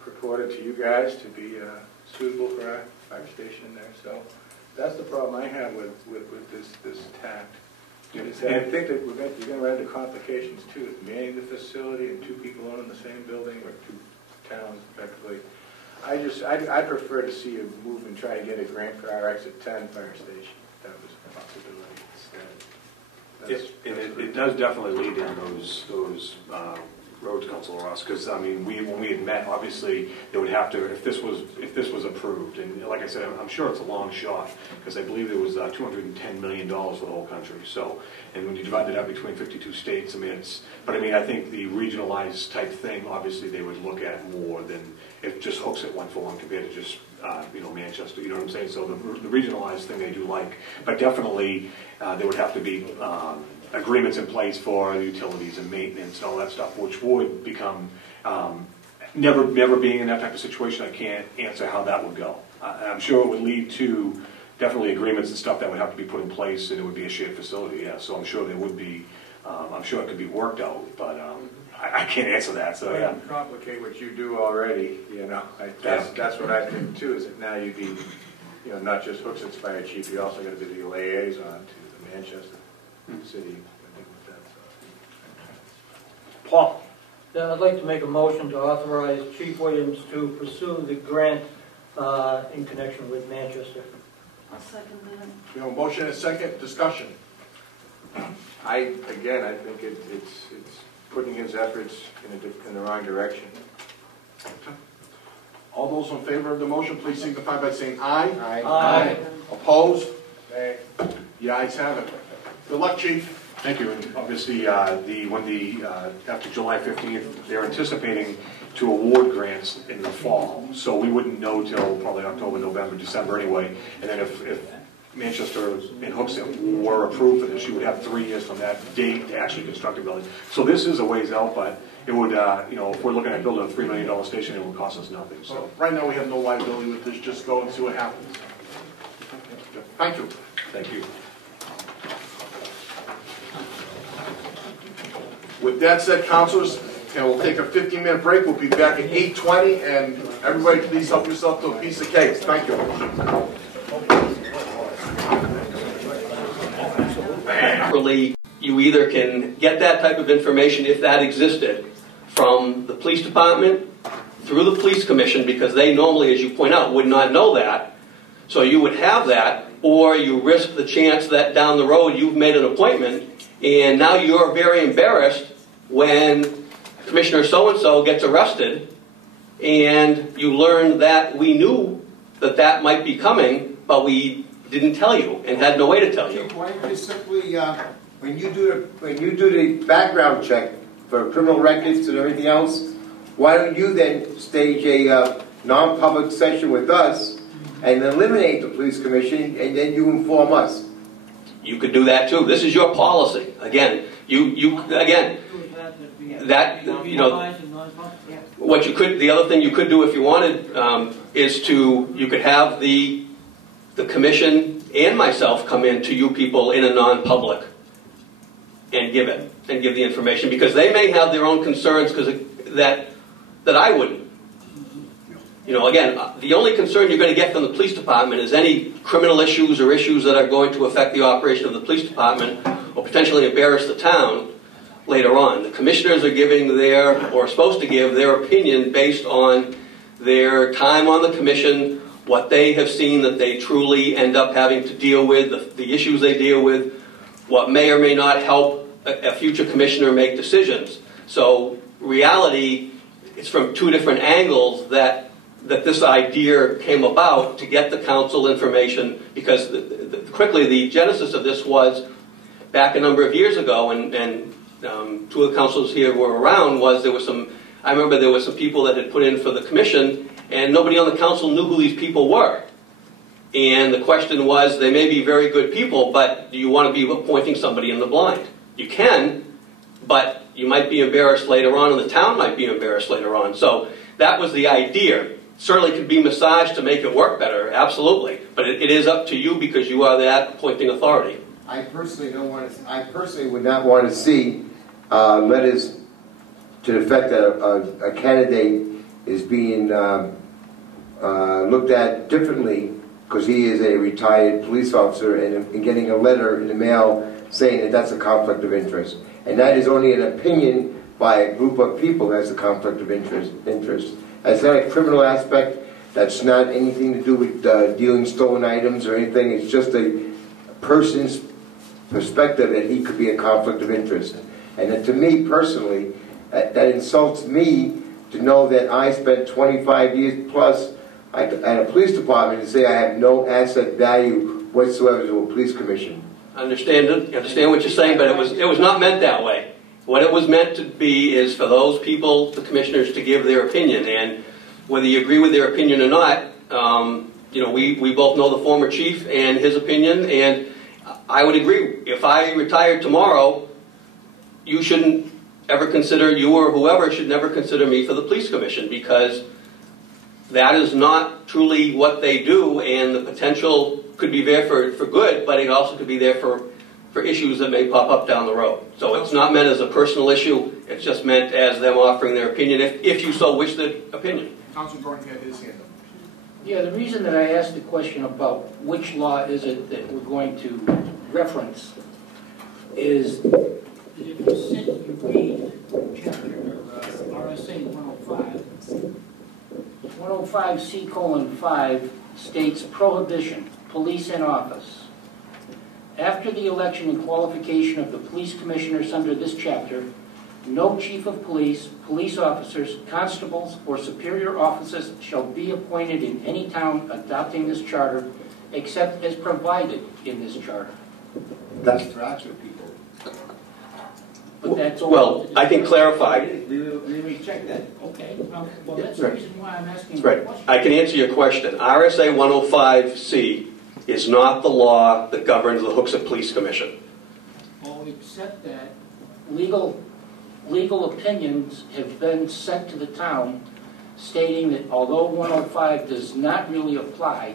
purported to you guys to be suitable for our fire station there. So that's the problem I have with this tact. And I think that you're going to run into complications too. Manning the facility and two people owning the same building, or two towns effectively. I prefer to see you move and try to get a grant for our Exit 10 fire station. That was a possibility instead. It does definitely lead in those roads, Councilor Ross, because I mean, when we had met, obviously they would have to, if this was approved, and like I said, I'm sure it's a long shot, because I believe there was $210 million for the whole country. So, and when you divide it up between 52 states, I mean, I think the regionalized type thing, obviously they would look at more than if just Hooksett went for one compared to just Manchester. You know what I'm saying? So the regionalized thing they do like, but definitely there would have to be agreements in place for utilities and maintenance and all that stuff, which would become, never being in that type of situation, I can't answer how that would go. I'm sure it would lead to definitely agreements and stuff that would have to be put in place, and it would be a shared facility, yeah. So I'm sure there would be, I'm sure it could be worked out, but I can't answer that, so yeah. Complicate what you do already, that's what I think too, is that now you'd be, not just Hooksett's fire chief, you also got to be the liaison to the Manchester City. Paul? Yeah, I'd like to make a motion to authorize Chief Williams to pursue the grant in connection with Manchester. I'll second that. We have a motion and a second. Discussion. I think it's putting his efforts in the wrong direction. All those in favor of the motion, please signify by saying aye. Aye. Aye. Opposed? Nay. The ayes have it. Good luck, Chief. Thank you. And obviously, after July 15th, they're anticipating to award grants in the fall. So we wouldn't know till probably October, November, December anyway. And then if Manchester and Hooksett were approved for this, you would have 3 years from that date to actually construct a building. So this is a ways out, but it would, if we're looking at building a $3 million station, it would cost us nothing. So right now we have no liability with this. Just go and see what happens. Thank you. Thank you. With that said, councilors, we'll take a 15-minute break. We'll be back at 8:20, and everybody please help yourself to a piece of cake. Thank you. You either can get that type of information, if that existed, from the police department, through the police commission, because they normally, as you point out, would not know that. So you would have that, or you risk the chance that down the road you've made an appointment, and now you're very embarrassed when Commissioner so-and-so gets arrested, and you learn that we knew that that might be coming, but we didn't tell you and had no way to tell you. Why don't you simply, when you do the background check for criminal records and everything else, why don't you then stage a non-public session with us and eliminate the police commission, and then you inform us? You could do that too. This is your policy. Again, what you could, the other thing you could do if you wanted is you could have the commission and myself come in to you people in a non-public and give the information, because they may have their own concerns that I wouldn't. Again, the only concern you're going to get from the police department is any criminal issues or issues that are going to affect the operation of the police department or potentially embarrass the town later on. The commissioners are giving or supposed to give their opinion based on their time on the commission, what they have seen that they truly end up having to deal with, the issues they deal with, what may or may not help a future commissioner make decisions. So reality, it's from two different angles that this idea came about to get the council information, because quickly the genesis of this was back a number of years ago, and two of the councilors here were around, I remember there were some people that had put in for the commission, and nobody on the council knew who these people were. And the question was, they may be very good people, but do you want to be appointing somebody in the blind? You can, but you might be embarrassed later on, and the town might be embarrassed later on. So that was the idea. Certainly could be massaged to make it work better, absolutely. But it is up to you, because you are that appointing authority. I personally would not want to see letters to the effect that a candidate is being looked at differently because he is a retired police officer, and getting a letter in the mail saying that that's a conflict of interest. And that is only an opinion by a group of people that's a conflict of interest. It's not a criminal aspect. That's not anything to do with dealing stolen items or anything. It's just a person's perspective that he could be a conflict of interest. And to me personally, that insults me to know that I spent 25 years plus at a police department and say I have no asset value whatsoever to a police commission. I understand what you're saying, but it was not meant that way. What it was meant to be is for those people, the commissioners, to give their opinion. And whether you agree with their opinion or not, we both know the former chief and his opinion, and I would agree. If I retired tomorrow, you shouldn't ever consider, you or whoever should never consider me for the police commission, because that is not truly what they do, and the potential could be there for good, but it also could be there for issues that may pop up down the road. So it's not meant as a personal issue, it's just meant as them offering their opinion, if you so wish the opinion. Councilor Jordan had his hand up. Yeah, the reason that I asked the question about which law is it that we're going to reference is that if you read chapter RSA 105, 105C:5 states prohibition, police in office. After the election and qualification of the police commissioners under this chapter, no chief of police, police officers, constables, or superior officers shall be appointed in any town adopting this charter, except as provided in this charter. That's for actual people. But that's all. Well, I can clarify. Let me check that. Okay. Well, that's the reason why I'm asking the Right. question. I can answer your question. RSA 105C is not the law that governs the Hooksett Police Commission. Well, except that legal opinions have been sent to the town stating that although 105 does not really apply,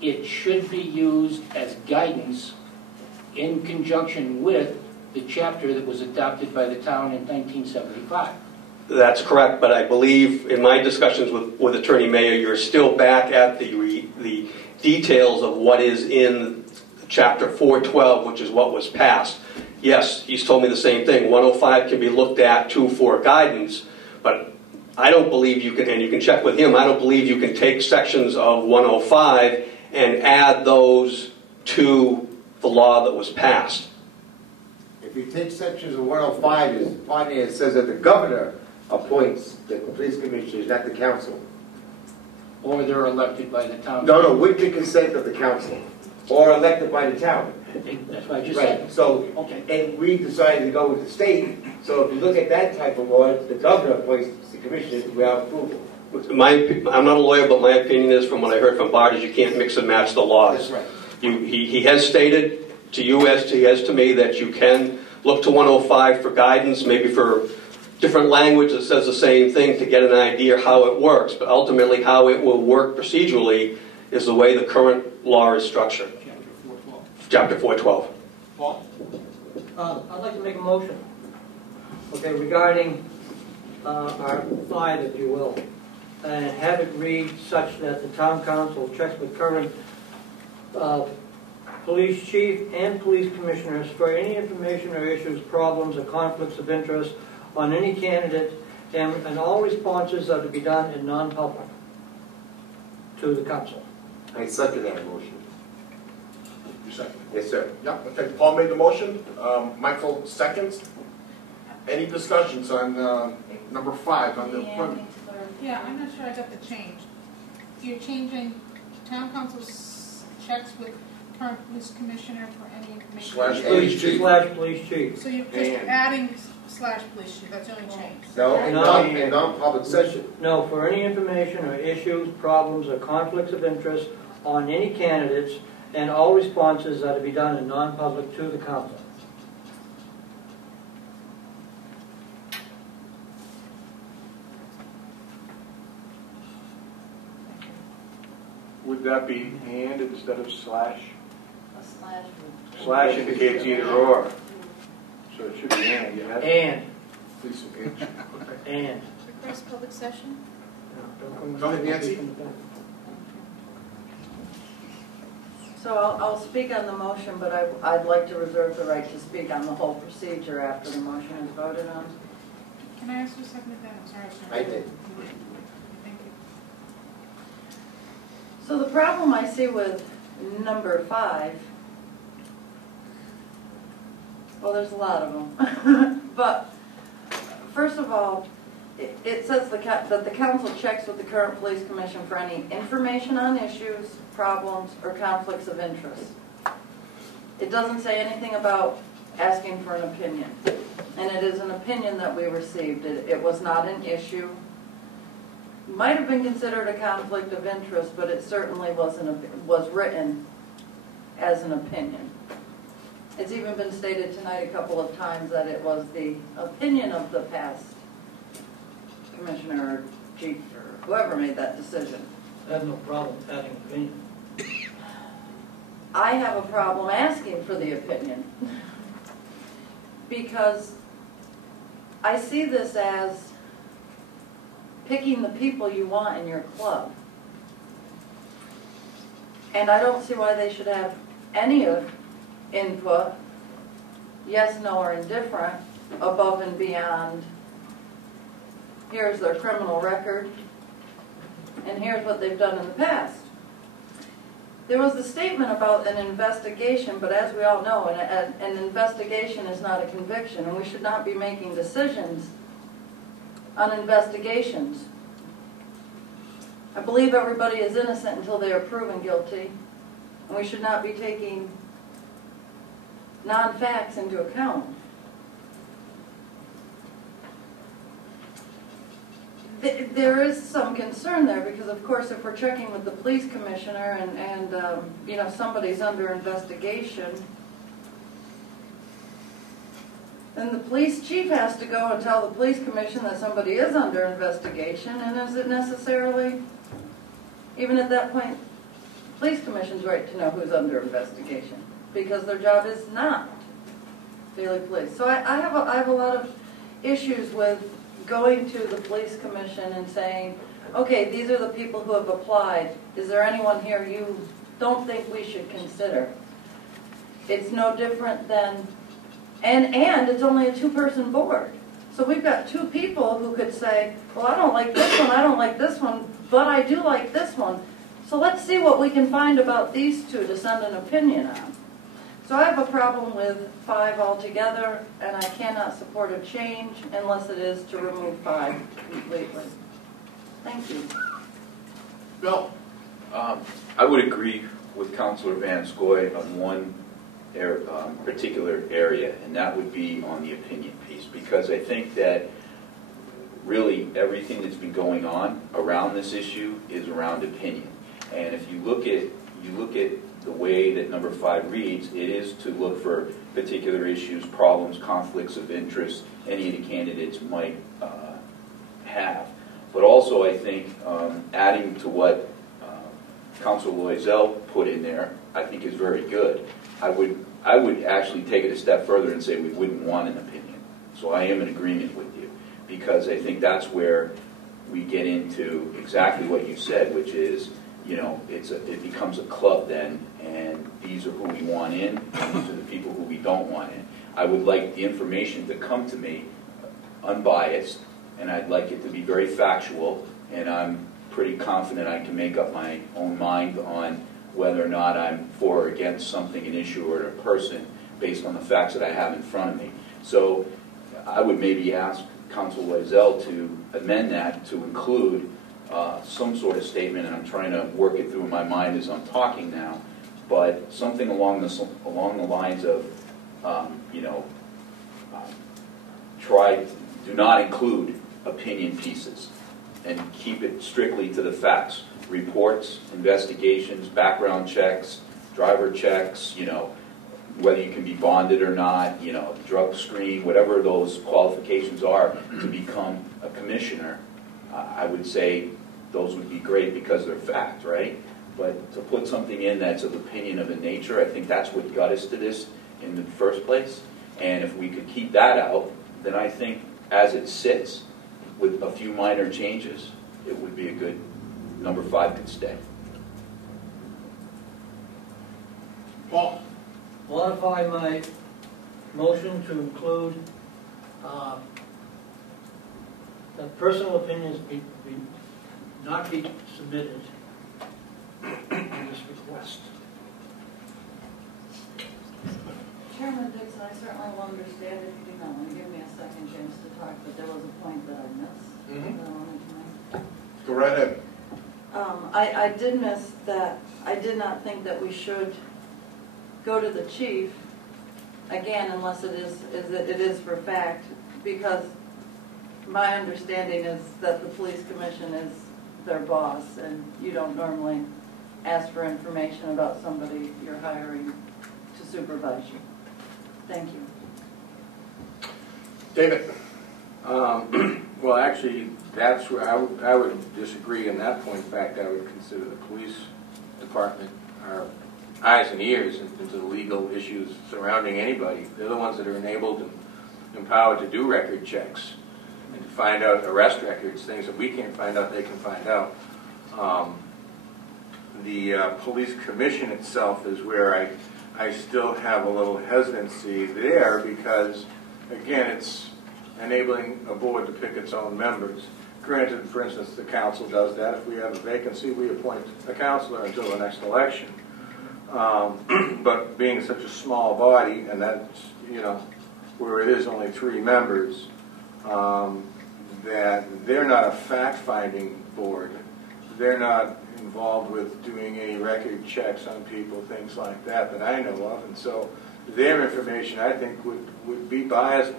it should be used as guidance in conjunction with the chapter that was adopted by the town in 1975. That's correct, but I believe in my discussions with Attorney Mayer, you're still back at the details of what is in Chapter 412, which is what was passed. Yes, he's told me the same thing. 105 can be looked at too for guidance, but I don't believe you can, and you can check with him, I don't believe you can take sections of 105 and add those to the law that was passed. If you take sections of 105, there's a part there that says that the governor appoints the police commissioners, not the council. Or they're elected by the town. No, with the consent of the council, or elected by the town. That's what I just Right. said. So, Okay. and we decided to go with the state, so if you look at that type of law, the governor appoints the commissioners without approval. I'm not a lawyer, but my opinion is, from what I heard from Bart, is you can't mix and match the laws. That's right. He has stated to you as to me that you can look to 105 for guidance, maybe for different language that says the same thing to get an idea how it works, but ultimately how it will work procedurally is the way the current law is structured. Chapter 412. Paul? I'd like to make a motion, okay, regarding our 5, if you will, and have it read such that the town council checks with current police chief and police commissioners for any information or issues, problems, or conflicts of interest on any candidate, and all responses are to be done in non-public to the council. I second that motion. You second? Yes, sir. Yeah, okay, Paul made the motion, Michael seconds. Any discussions on number 5, on the appointment? Yeah, I'm not sure I got the change. You're changing town council's checks with current police commissioner for any information. Slash police chief. Slash police chief. So you're just adding slash police chief, that's the only change. No, in non-public session. No, for any information or issues, problems, or conflicts of interest on any candidates, and all responses are to be done in non-public to the council. Would that be and instead of slash? A slash. Slash indicates either or. So it should be and, yes? And. Please engage. And. Request public session? Go ahead, Nancy. So I'll speak on the motion, but I'd like to reserve the right to speak on the whole procedure after the motion is voted on. Can I ask who seconded that? I'm sorry. I did. Thank you. So the problem I see with number 5, well, there's a lot of them. But first of all, it says that the council checks with the current police commission for any information on issues, problems, or conflicts of interest. It doesn't say anything about asking for an opinion. And it is an opinion that we received. It was not an issue. Might have been considered a conflict of interest, but it certainly was written as an opinion. It's even been stated tonight a couple of times that it was the opinion of the past commissioner or chief or whoever made that decision. I have no problem adding opinion. I have a problem asking for the opinion because I see this as picking the people you want in your club. And I don't see why they should have any of input, yes, no, or indifferent, above and beyond, here's their criminal record, and here's what they've done in the past. There was the statement about an investigation, but as we all know, an investigation is not a conviction, and we should not be making decisions on investigations. I believe everybody is innocent until they are proven guilty, and we should not be taking non-facts into account. There is some concern there because, of course, if we're checking with the police commissioner and you know, somebody's under investigation, then the police chief has to go and tell the police commission that somebody is under investigation, and is it necessarily, even at that point, the police commission's right to know who's under investigation, because their job is not daily police. So I have a lot of issues with going to the police commission and saying, okay, these are the people who have applied. Is there anyone here you don't think we should consider? It's no different than, and it's only a 2-person board. So we've got 2 people who could say, well, I don't like this one, I don't like this one, but I do like this one. So let's see what we can find about these 2 to send an opinion on. So I have a problem with 5 altogether, and I cannot support a change unless it is to remove 5 completely. Thank you. Bill? I would agree with Councilor Van Scoy on one particular area, and that would be on the opinion piece, because I think that really everything that's been going on around this issue is around opinion. And if you look at the way that number 5 reads, it is to look for particular issues, problems, conflicts of interest any of the candidates might have. But also, I think adding to what Councilor Loisel put in there, I think is very good. I would actually take it a step further and say we wouldn't want an opinion. So I am in agreement with you, because I think that's where we get into exactly what you said, which is, you know, it becomes a club then, and these are who we want in, and these are the people who we don't want in. I would like the information to come to me unbiased, and I'd like it to be very factual, and I'm pretty confident I can make up my own mind on whether or not I'm for or against something, an issue, or a person, based on the facts that I have in front of me. So I would maybe ask Council Loisel to amend that to include some sort of statement, and I'm trying to work it through in my mind as I'm talking now, but something along the lines of, do not include opinion pieces, and keep it strictly to the facts. Reports, investigations, background checks, driver checks, whether you can be bonded or not, drug screen, whatever those qualifications are to become a commissioner. I would say those would be great because they're fact, right? But to put something in that's of opinion of a nature, I think that's what got us to this in the first place. And if we could keep that out, then I think as it sits, with a few minor changes, it would be a good, number 5 could stay. Paul? Modify my motion to include that personal opinions not be submitted in this request. Chairman Dixon, I certainly will understand if you do not want to give me a second chance to talk, but there was a point that I missed. That I wanted to make. Go right ahead. I did miss that. I did not think that we should go to the chief again unless it is for fact, because my understanding is that the police commission is their boss, and you don't normally ask for information about somebody you're hiring to supervise you. Thank you. David? Well, actually, that's where I would disagree on that point. In fact, I would consider the police department our eyes and ears into the legal issues surrounding anybody. They're the ones that are enabled and empowered to do record checks and to find out arrest records, things that we can't find out, they can find out. The police commission itself is where I still have a little hesitancy there because, again, it's enabling a board to pick its own members. Granted, for instance, the council does that. If we have a vacancy, we appoint a councilor until the next election. But being such a small body, and that's, where it is only 3 members, that they're not a fact-finding board. They're not involved with doing any record checks on people, things like that I know of. And so their information, I think, would be biased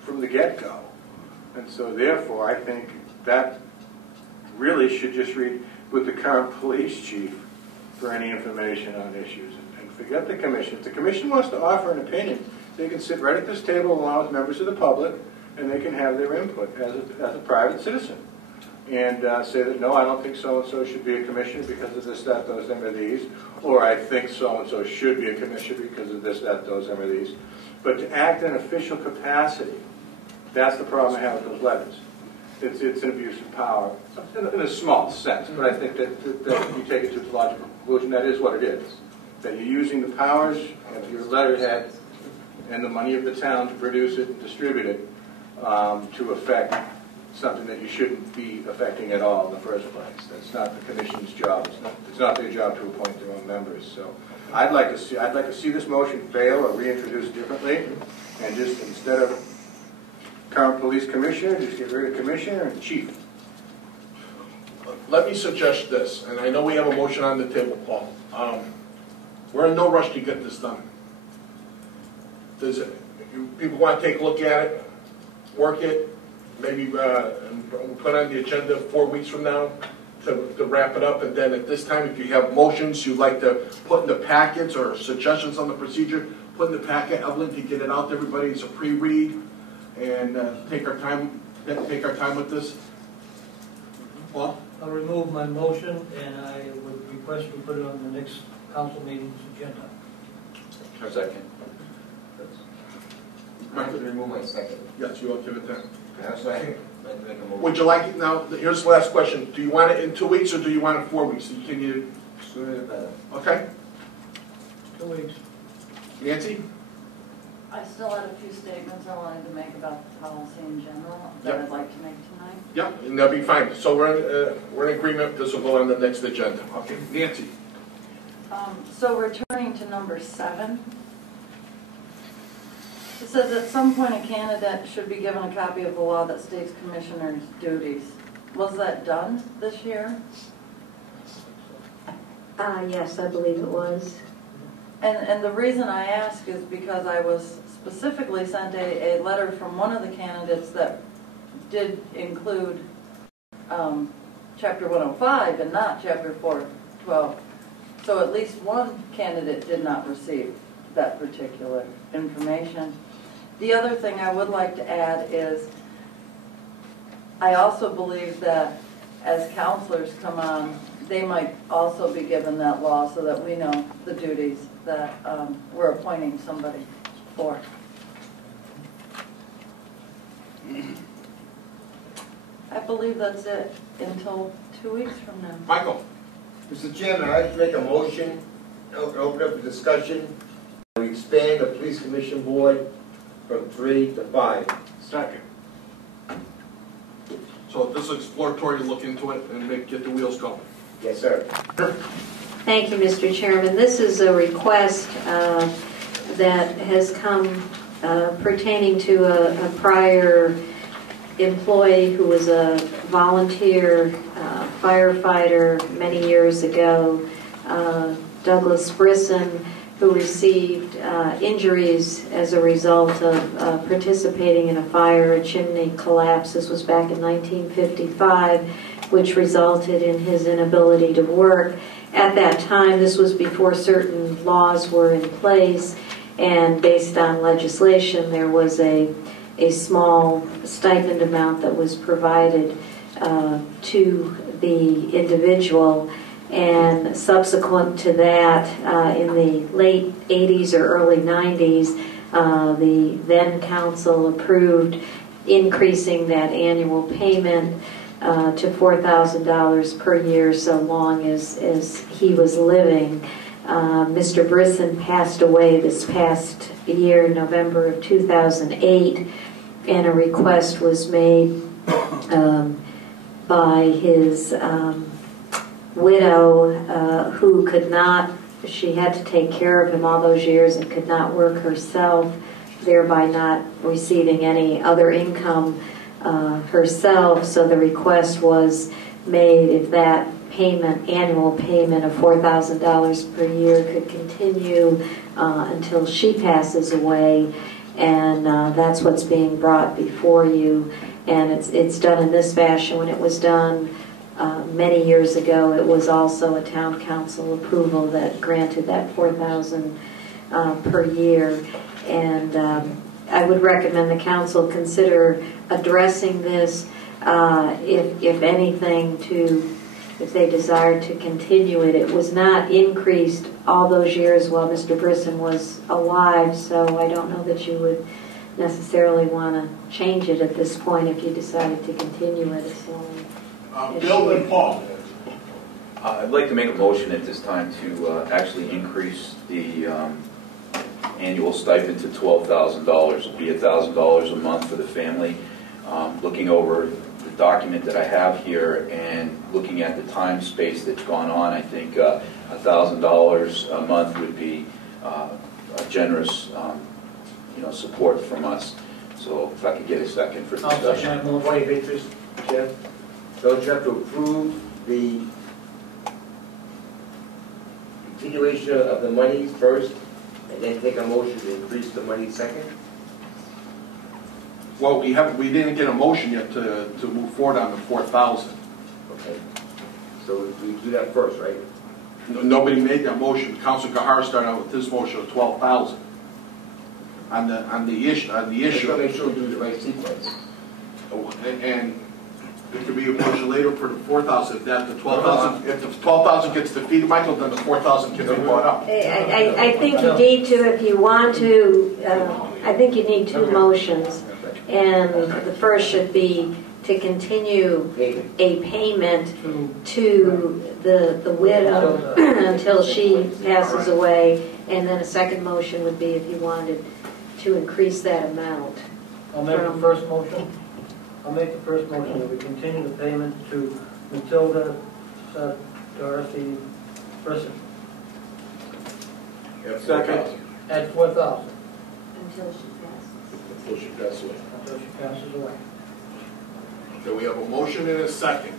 from the get-go. And so therefore, I think that really should just read with the current police chief for any information on issues. And forget the commission. If the commission wants to offer an opinion, they can sit right at this table along with members of the public, and they can have their input as a private citizen. And say that, no, I don't think so-and-so should be a commissioner because of this, that, those, them, or these. Or I think so-and-so should be a commissioner because of this, that, those, them, or these. But to act in official capacity, that's the problem I have with those letters. It's an abuse of power, in a small sense, but I think that if you take it to its logical conclusion, that is what it is. That you're using the powers of your letterhead and the money of the town to produce it and distribute it to affect something that you shouldn't be affecting at all in the first place. That's not the commission's job. It's not their job to appoint their own members. So I'd like to see this motion fail or reintroduced differently, and just instead of current police commissioner, just get rid of commissioner and chief. Let me suggest this, and I know we have a motion on the table, Paul. We're in no rush to get this done. People want to take a look at it, work it, maybe put on the agenda 4 weeks from now to wrap it up, and then at this time, if you have motions you'd like to put in the packets or suggestions on the procedure, put in the packet, Evelyn, to get it out to everybody. It's a pre-read, and take our time with this. Paul? I'll remove my motion, and I would request we put it on the next council meeting's agenda. A second. I could remove my second. Yes, you okay with that? That's right. I'd make a motion. Would you like it now? Here's the last question. Do you want it in 2 weeks or do you want it in 4 weeks? Can you? Sooner the better. Okay. 2 weeks. Nancy? I still had a few statements I wanted to make about the policy in general that Yep. I'd like to make tonight. Yep, and that'll be fine. So we're in agreement, this will go on the next agenda. Okay, Nancy? So returning to number 7, it says at some point a candidate should be given a copy of the law that states commissioners' duties. Was that done this year? Yes, I believe it was. And the reason I ask is because I was specifically sent a letter from one of the candidates that did include Chapter 105 and not Chapter 412. So at least one candidate did not receive that particular information. The other thing I would like to add is I also believe that as counselors come on, they might also be given that law so that we know the duties that we're appointing somebody for. I believe that's it until 2 weeks from now. Michael? Mr. Chairman, I'd like to make a motion, open up a discussion, we expand the police commission board from 3 to 5. Second. So this is exploratory to look into it and get the wheels going. Yes, sir. Thank you, Mr. Chairman. This is a request that has come pertaining to a prior employee who was a volunteer firefighter many years ago, Douglas Brisson, who received injuries as a result of participating in a fire. A chimney collapse. This was back in 1955, which resulted in his inability to work. At that time, this was before certain laws were in place, and based on legislation, there was a small stipend amount that was provided to the individual. And subsequent to that, in the late 80s or early 90s, the then council approved increasing that annual payment to $4,000 per year so long as he was living. Mr. Brisson passed away this past year, November of 2008, and a request was made by his widow who could not, she had to take care of him all those years and could not work herself, thereby not receiving any other income herself. So the request was made if that payment, annual payment of $4,000 per year could continue until she passes away, and that's what's being brought before you. And it's done in this fashion. When it was done many years ago, it was also a town council approval that granted that $4,000 per year. And I would recommend the council consider addressing this, if anything, if they desire to continue it. It was not increased all those years while Mr. Brisson was alive, so I don't know that you would necessarily want to change it at this point if you decided to continue it as long. Bill and Paul. I'd like to make a motion at this time to actually increase the annual stipend to $12,000. It'll be $1,000 a month for the family. Looking over the document that I have here and looking at the time space that's gone on, I think $1,000 a month would be a generous support from us. So if I could get a second for discussion. Point of interest, Jeff. Don't you have to approve the continuation of the money first, and then take a motion to increase the money second? Well, we didn't get a motion yet to move forward on the 4,000. Okay. So we do that first, right? Nobody made that motion. Council Kahar started out with his motion of 12,000 on the issue. Just to make sure we do the right sequence. And it could be a motion later for the 4,000. If the 12,000 gets defeated, Michael, then the 4,000 can be brought up. I think you need to, if you want to, I think you need two motions. And the first should be to continue a payment to the widow until she passes away. And then a second motion would be if you wanted to increase that amount. I'll make the first motion. I'll make the first motion that we continue the payment to Matilda Dorothy Brisson Second. at $4,000 Until she passes. Until she passes away. until she passes away. Okay, we have a motion and a second.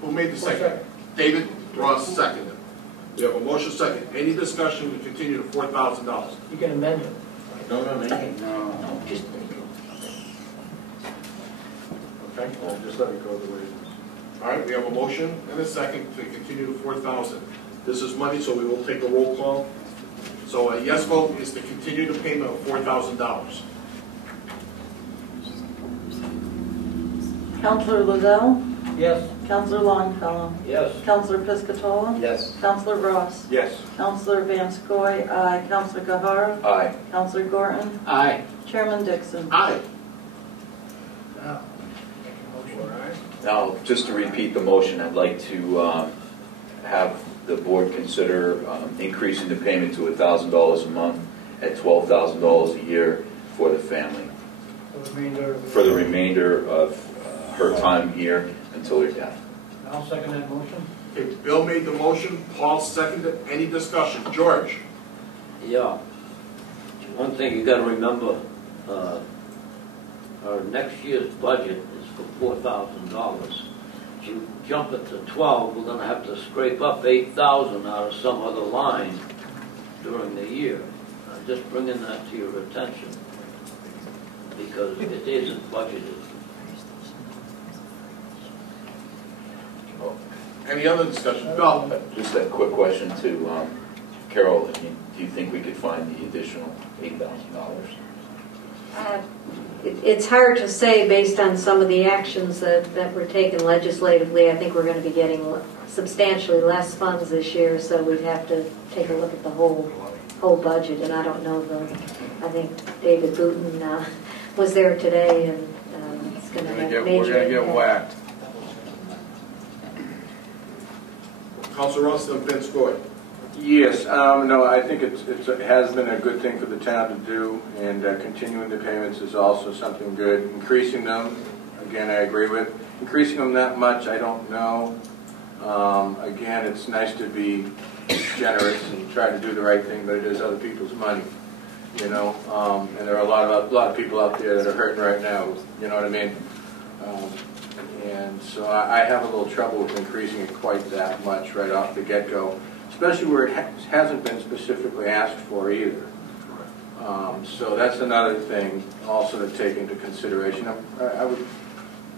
Who made the second? Second. David Ross seconded. We have a motion second. Any discussion to continue to $4,000? You can amend it. No. Just Okay, Just let it go the way it is. all right, we have a motion and a second to continue to 4,000. This is money, so we will take a roll call. So a yes vote is to continue the payment of $4,000. Counselor Lozelle? Yes. Counselor Longfellow? Yes. Counselor Piscatola? Yes. Counselor Ross? Yes. Counselor Van Scoy, aye. Counselor Gahara? Aye. Counselor Gorton? Aye. Chairman Dixon? Aye. Now, just to repeat the motion, I'd like to have the board consider increasing the payment to $1,000 a month at $12,000 a year for the family, for the remainder of her time here until her death. I'll second that motion. Okay, Bill made the motion, Paul seconded. Any discussion? George? Yeah. One thing you gotta remember, our next year's budget is for $4,000. If you jump it to 12, we're gonna have to scrape up 8,000 out of some other line during the year. I'm just bringing that to your attention, because it isn't budgeted. Any other discussion? Bill? Just a quick question to Carol. Do you think we could find the additional $8,000? It's hard to say based on some of the actions that were taken legislatively. I think we're going to be getting substantially less funds this year, so we'd have to take a look at the whole budget. And I don't know I think David Booton was there today, and it's going to have a major We're going to get impact. whacked. Councilor Ross and Van Scoy. Yes, no, I think it has been a good thing for the town to do, and continuing the payments is also something good. Increasing them, again, I agree with. Increasing them that much, I don't know. Again, it's nice to be generous and try to do the right thing, but it is other people's money, you know. And there are a lot of people out there that are hurting right now, you know what I mean? And so I have a little trouble with increasing it quite that much right off the get-go, especially where it hasn't been specifically asked for either. So that's another thing also to take into consideration. I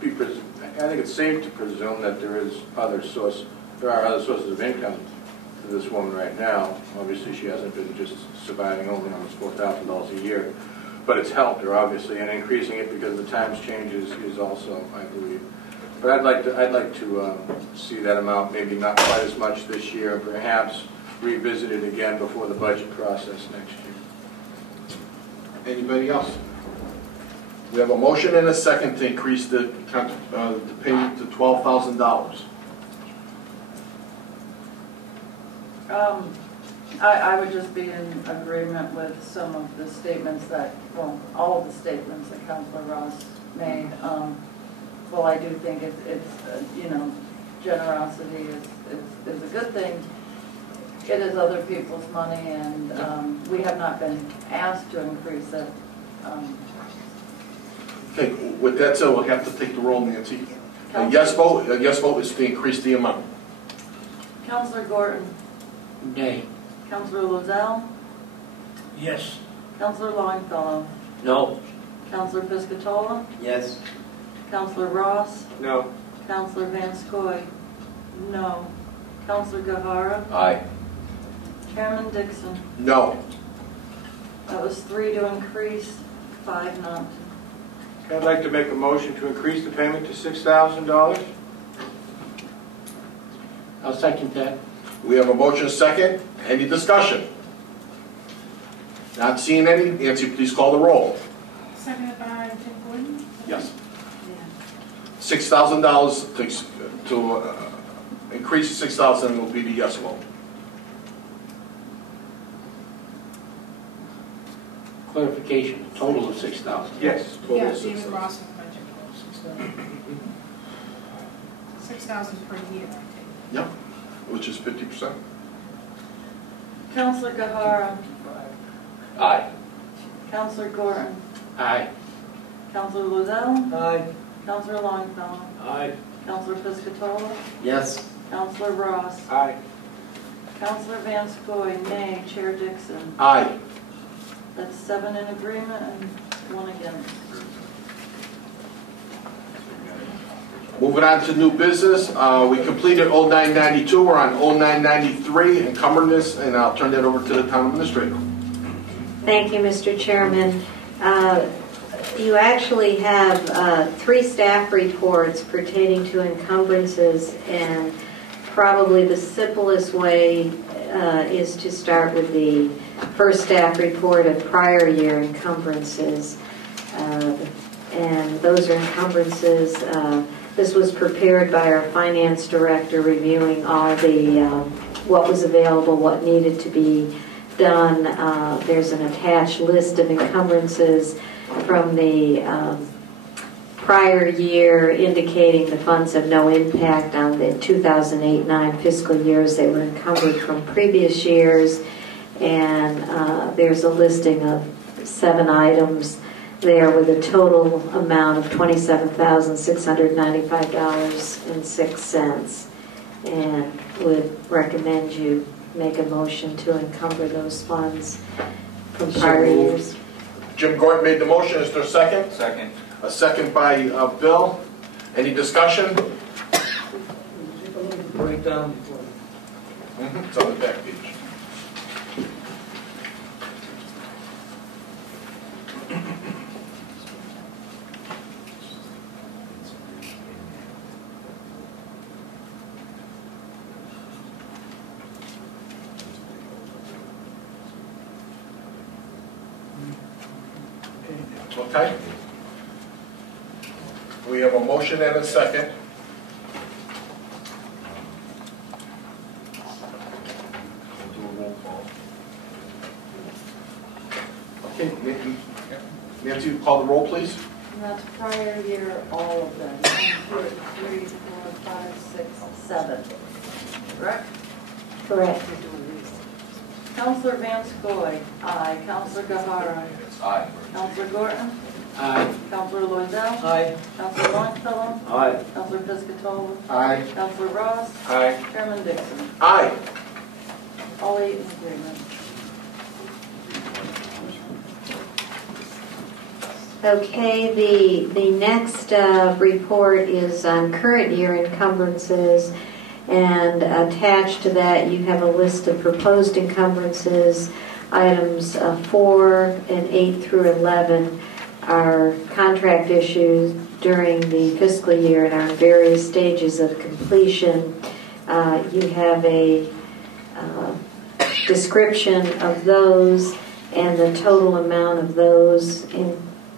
think it's safe to presume that there are other sources of income for this woman right now. Obviously, she hasn't been just surviving only on this $4,000 a year, but it's helped her obviously, and increasing it because the times changes is also, I believe. But I'd like to see that amount maybe not quite as much this year, and perhaps revisit it again before the budget process next year. Anybody else? We have a motion and a second to increase the payment to $12,000. I would just be in agreement with some of the statements all of the statements that Councilor Ross made. Well, I do think generosity is a good thing. It is other people's money, and we have not been asked to increase it. Okay, with that said, we'll have to take the roll, Nancy. A yes vote is to increase the amount. Councilor Gorton? Nay. Councilor Lozelle? Yes. Councilor Longfellow? No. Councilor Piscatola? Yes. Councilor Ross? No. Councilor Van Scoy? No. Councilor Gahara? Aye. Chairman Dixon? No. That was 3 to increase, 5 not to. I'd like to make a motion to increase the payment to $6,000. I'll second that. We have a motion second. Any discussion? Not seeing any. Nancy, please call the roll. Seconded by Tim Gordon? Yes. $6,000 to increase $6,000 will be the yes vote. clarification, a total of 6,000. Yes. Yeah, David Ross budget. 6,000 per year, I think. Yep, which is 50%. Counselor Gahara. Aye. Counselor Gordon. Aye. Counselor Lozelle. Aye. Counselor Longfellow. Aye. Counselor Piscatolo. Yes. Counselor Ross. Aye. Counselor Van Scoy, nay. Chair Dixon. Aye. That's 7 in agreement and 1 against. Moving on to new business, we completed 0992, we're on 0993, encumberness, and I'll turn that over to the town administrator. Thank you, Mr. Chairman. You actually have 3 staff reports pertaining to encumbrances, and probably the simplest way is to start with the first staff report of prior year encumbrances. And those are encumbrances. This was prepared by our finance director, reviewing all the what was available, what needed to be done. There's an attached list of encumbrances from the prior year, indicating the funds have no impact on the 2008-9 fiscal years. They were encumbered from previous years, and there's a listing of 7 items there with a total amount of $27,695.06, and would recommend you make a motion to encumber those funds from prior years. Jim Gordon made the motion, is there a second? Second. A second by Bill. Any discussion? Breakdown. It's on the back page. Okay. We have a motion and a second. We'll do a roll call. Okay, Nancy, call the roll, please. And that's prior year, all of them. 1, 2, 3, 4, 5, 6, 7. Correct? Correct. Counselor Van Scoy. Aye. Counselor Gahara. Aye. Counselor Gordon. Aye. Counselor Loizell. Aye. Counselor Longfellow. Aye. Counselor Piscatolo. Aye. Counselor Ross. Aye. Chairman Dixon. Aye. All 8 in agreement. Okay, the next report is on current year encumbrances, and attached to that you have a list of proposed encumbrances. Items 4 and 8 through 11 are contract issues during the fiscal year and are in various stages of completion. You have a description of those, and the total amount of those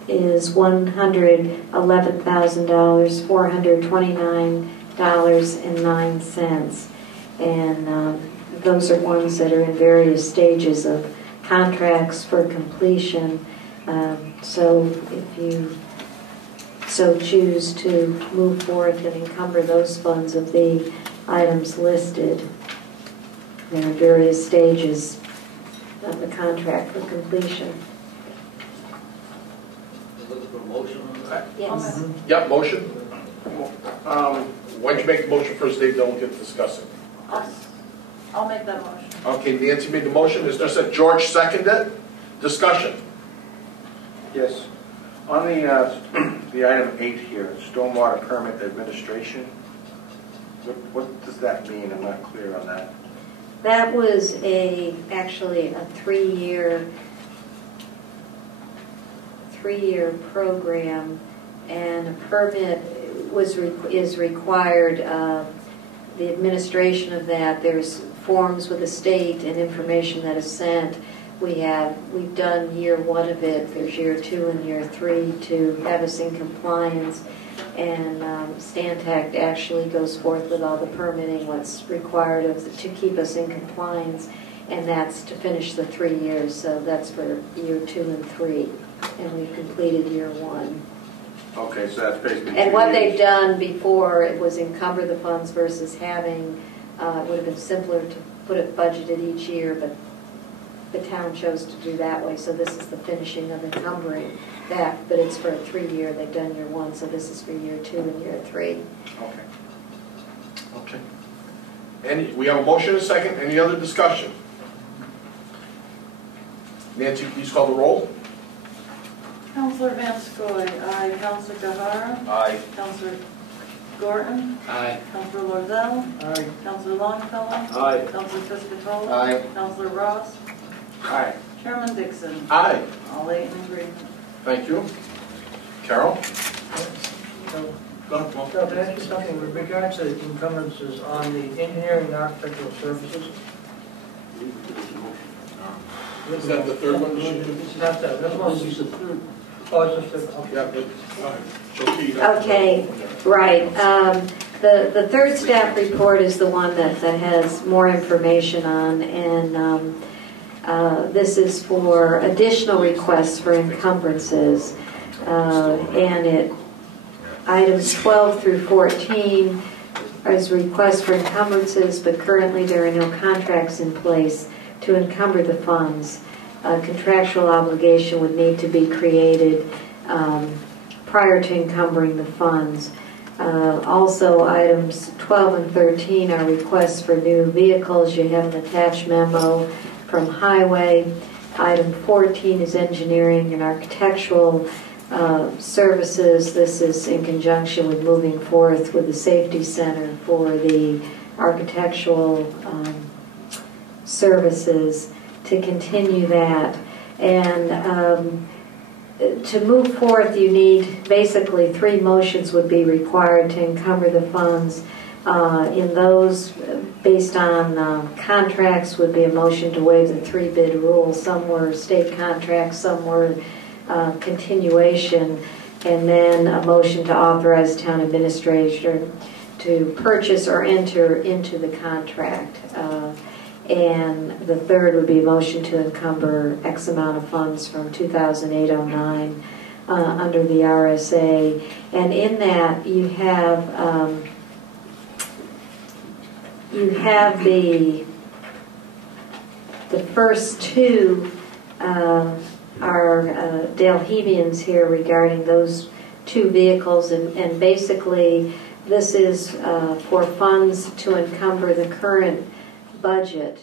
is $111,429.09, and those are ones that are in various stages of contracts for completion. So if you so choose to move forth and encumber those funds of the items listed, they're in various stages of the contract for completion. Looking for a motion on that? Yes. Yep, motion. Why don't you make the motion first, Dave, then we'll get to discussing. I'll make that motion. Okay, Nancy made the motion, is there a second? George seconded it? Discussion. Yes. On the item 8 here, stormwater permit administration, what does that mean? I'm not clear on that. That was actually a three-year program, and a permit is required. The administration of that, there's forms with the state and information that is sent. We've done year 1 of it. There's year 2 and year 3 to have us in compliance, and Stantec actually goes forth with all the permitting, what's required to keep us in compliance. and that's to finish the 3 years, so that's for year 2 and 3, and we've completed year 1. Okay, so that's basically 2 And what years. they've done before, it was encumber the funds versus having, it would have been simpler to put it budgeted each year, but the town chose to do that way, so this is the finishing of encumbering that, but it's for a 3-year, they've done year 1, so this is for year 2 and year 3. Okay. Okay. We have a motion and a second. Any other discussion? Nancy, please call the roll. Counselor Van Scoy, aye. Counselor Gahara? Aye. Counselor Gorton? Aye. Counselor Lorzell? Aye. Counselor Longfellow? Aye. Counselor Piscatolo? Aye. Counselor Ross? Aye. Chairman Dixon? Aye. All 8 in agreement. Thank you. Carol? So, Go ahead, Paul. to ask you something with regards to encumbrances on the engineering and architectural services. Is that the third one? It's not that, that's one. This is the third. Oh, it's just the, okay. Yeah, but, go ahead. Josie, that's- Okay, right. The third staff report is the one that has more information on, and this is for additional requests for encumbrances. And items 12 through 14 is requests for encumbrances, but currently there are no contracts in place to encumber the funds. A contractual obligation would need to be created prior to encumbering the funds. Also, items 12 and 13 are requests for new vehicles. You have an attached memo from Highway. Item 14 is engineering and architectural services. This is in conjunction with moving forth with the safety center for the architectural services to continue that. And to move forth, you need basically 3 motions would be required to encumber the funds. In those, based on contracts, would be a motion to waive the 3-bid rule. Some were state contracts, some were continuation, and then a motion to authorize town administrator to purchase or enter into the contract. And the third would be a motion to encumber X amount of funds from 2008-09 under the RSA. And in that, you have the first 2 are Dalhevians here regarding those 2 vehicles, and basically this is for funds to encumber the current budget.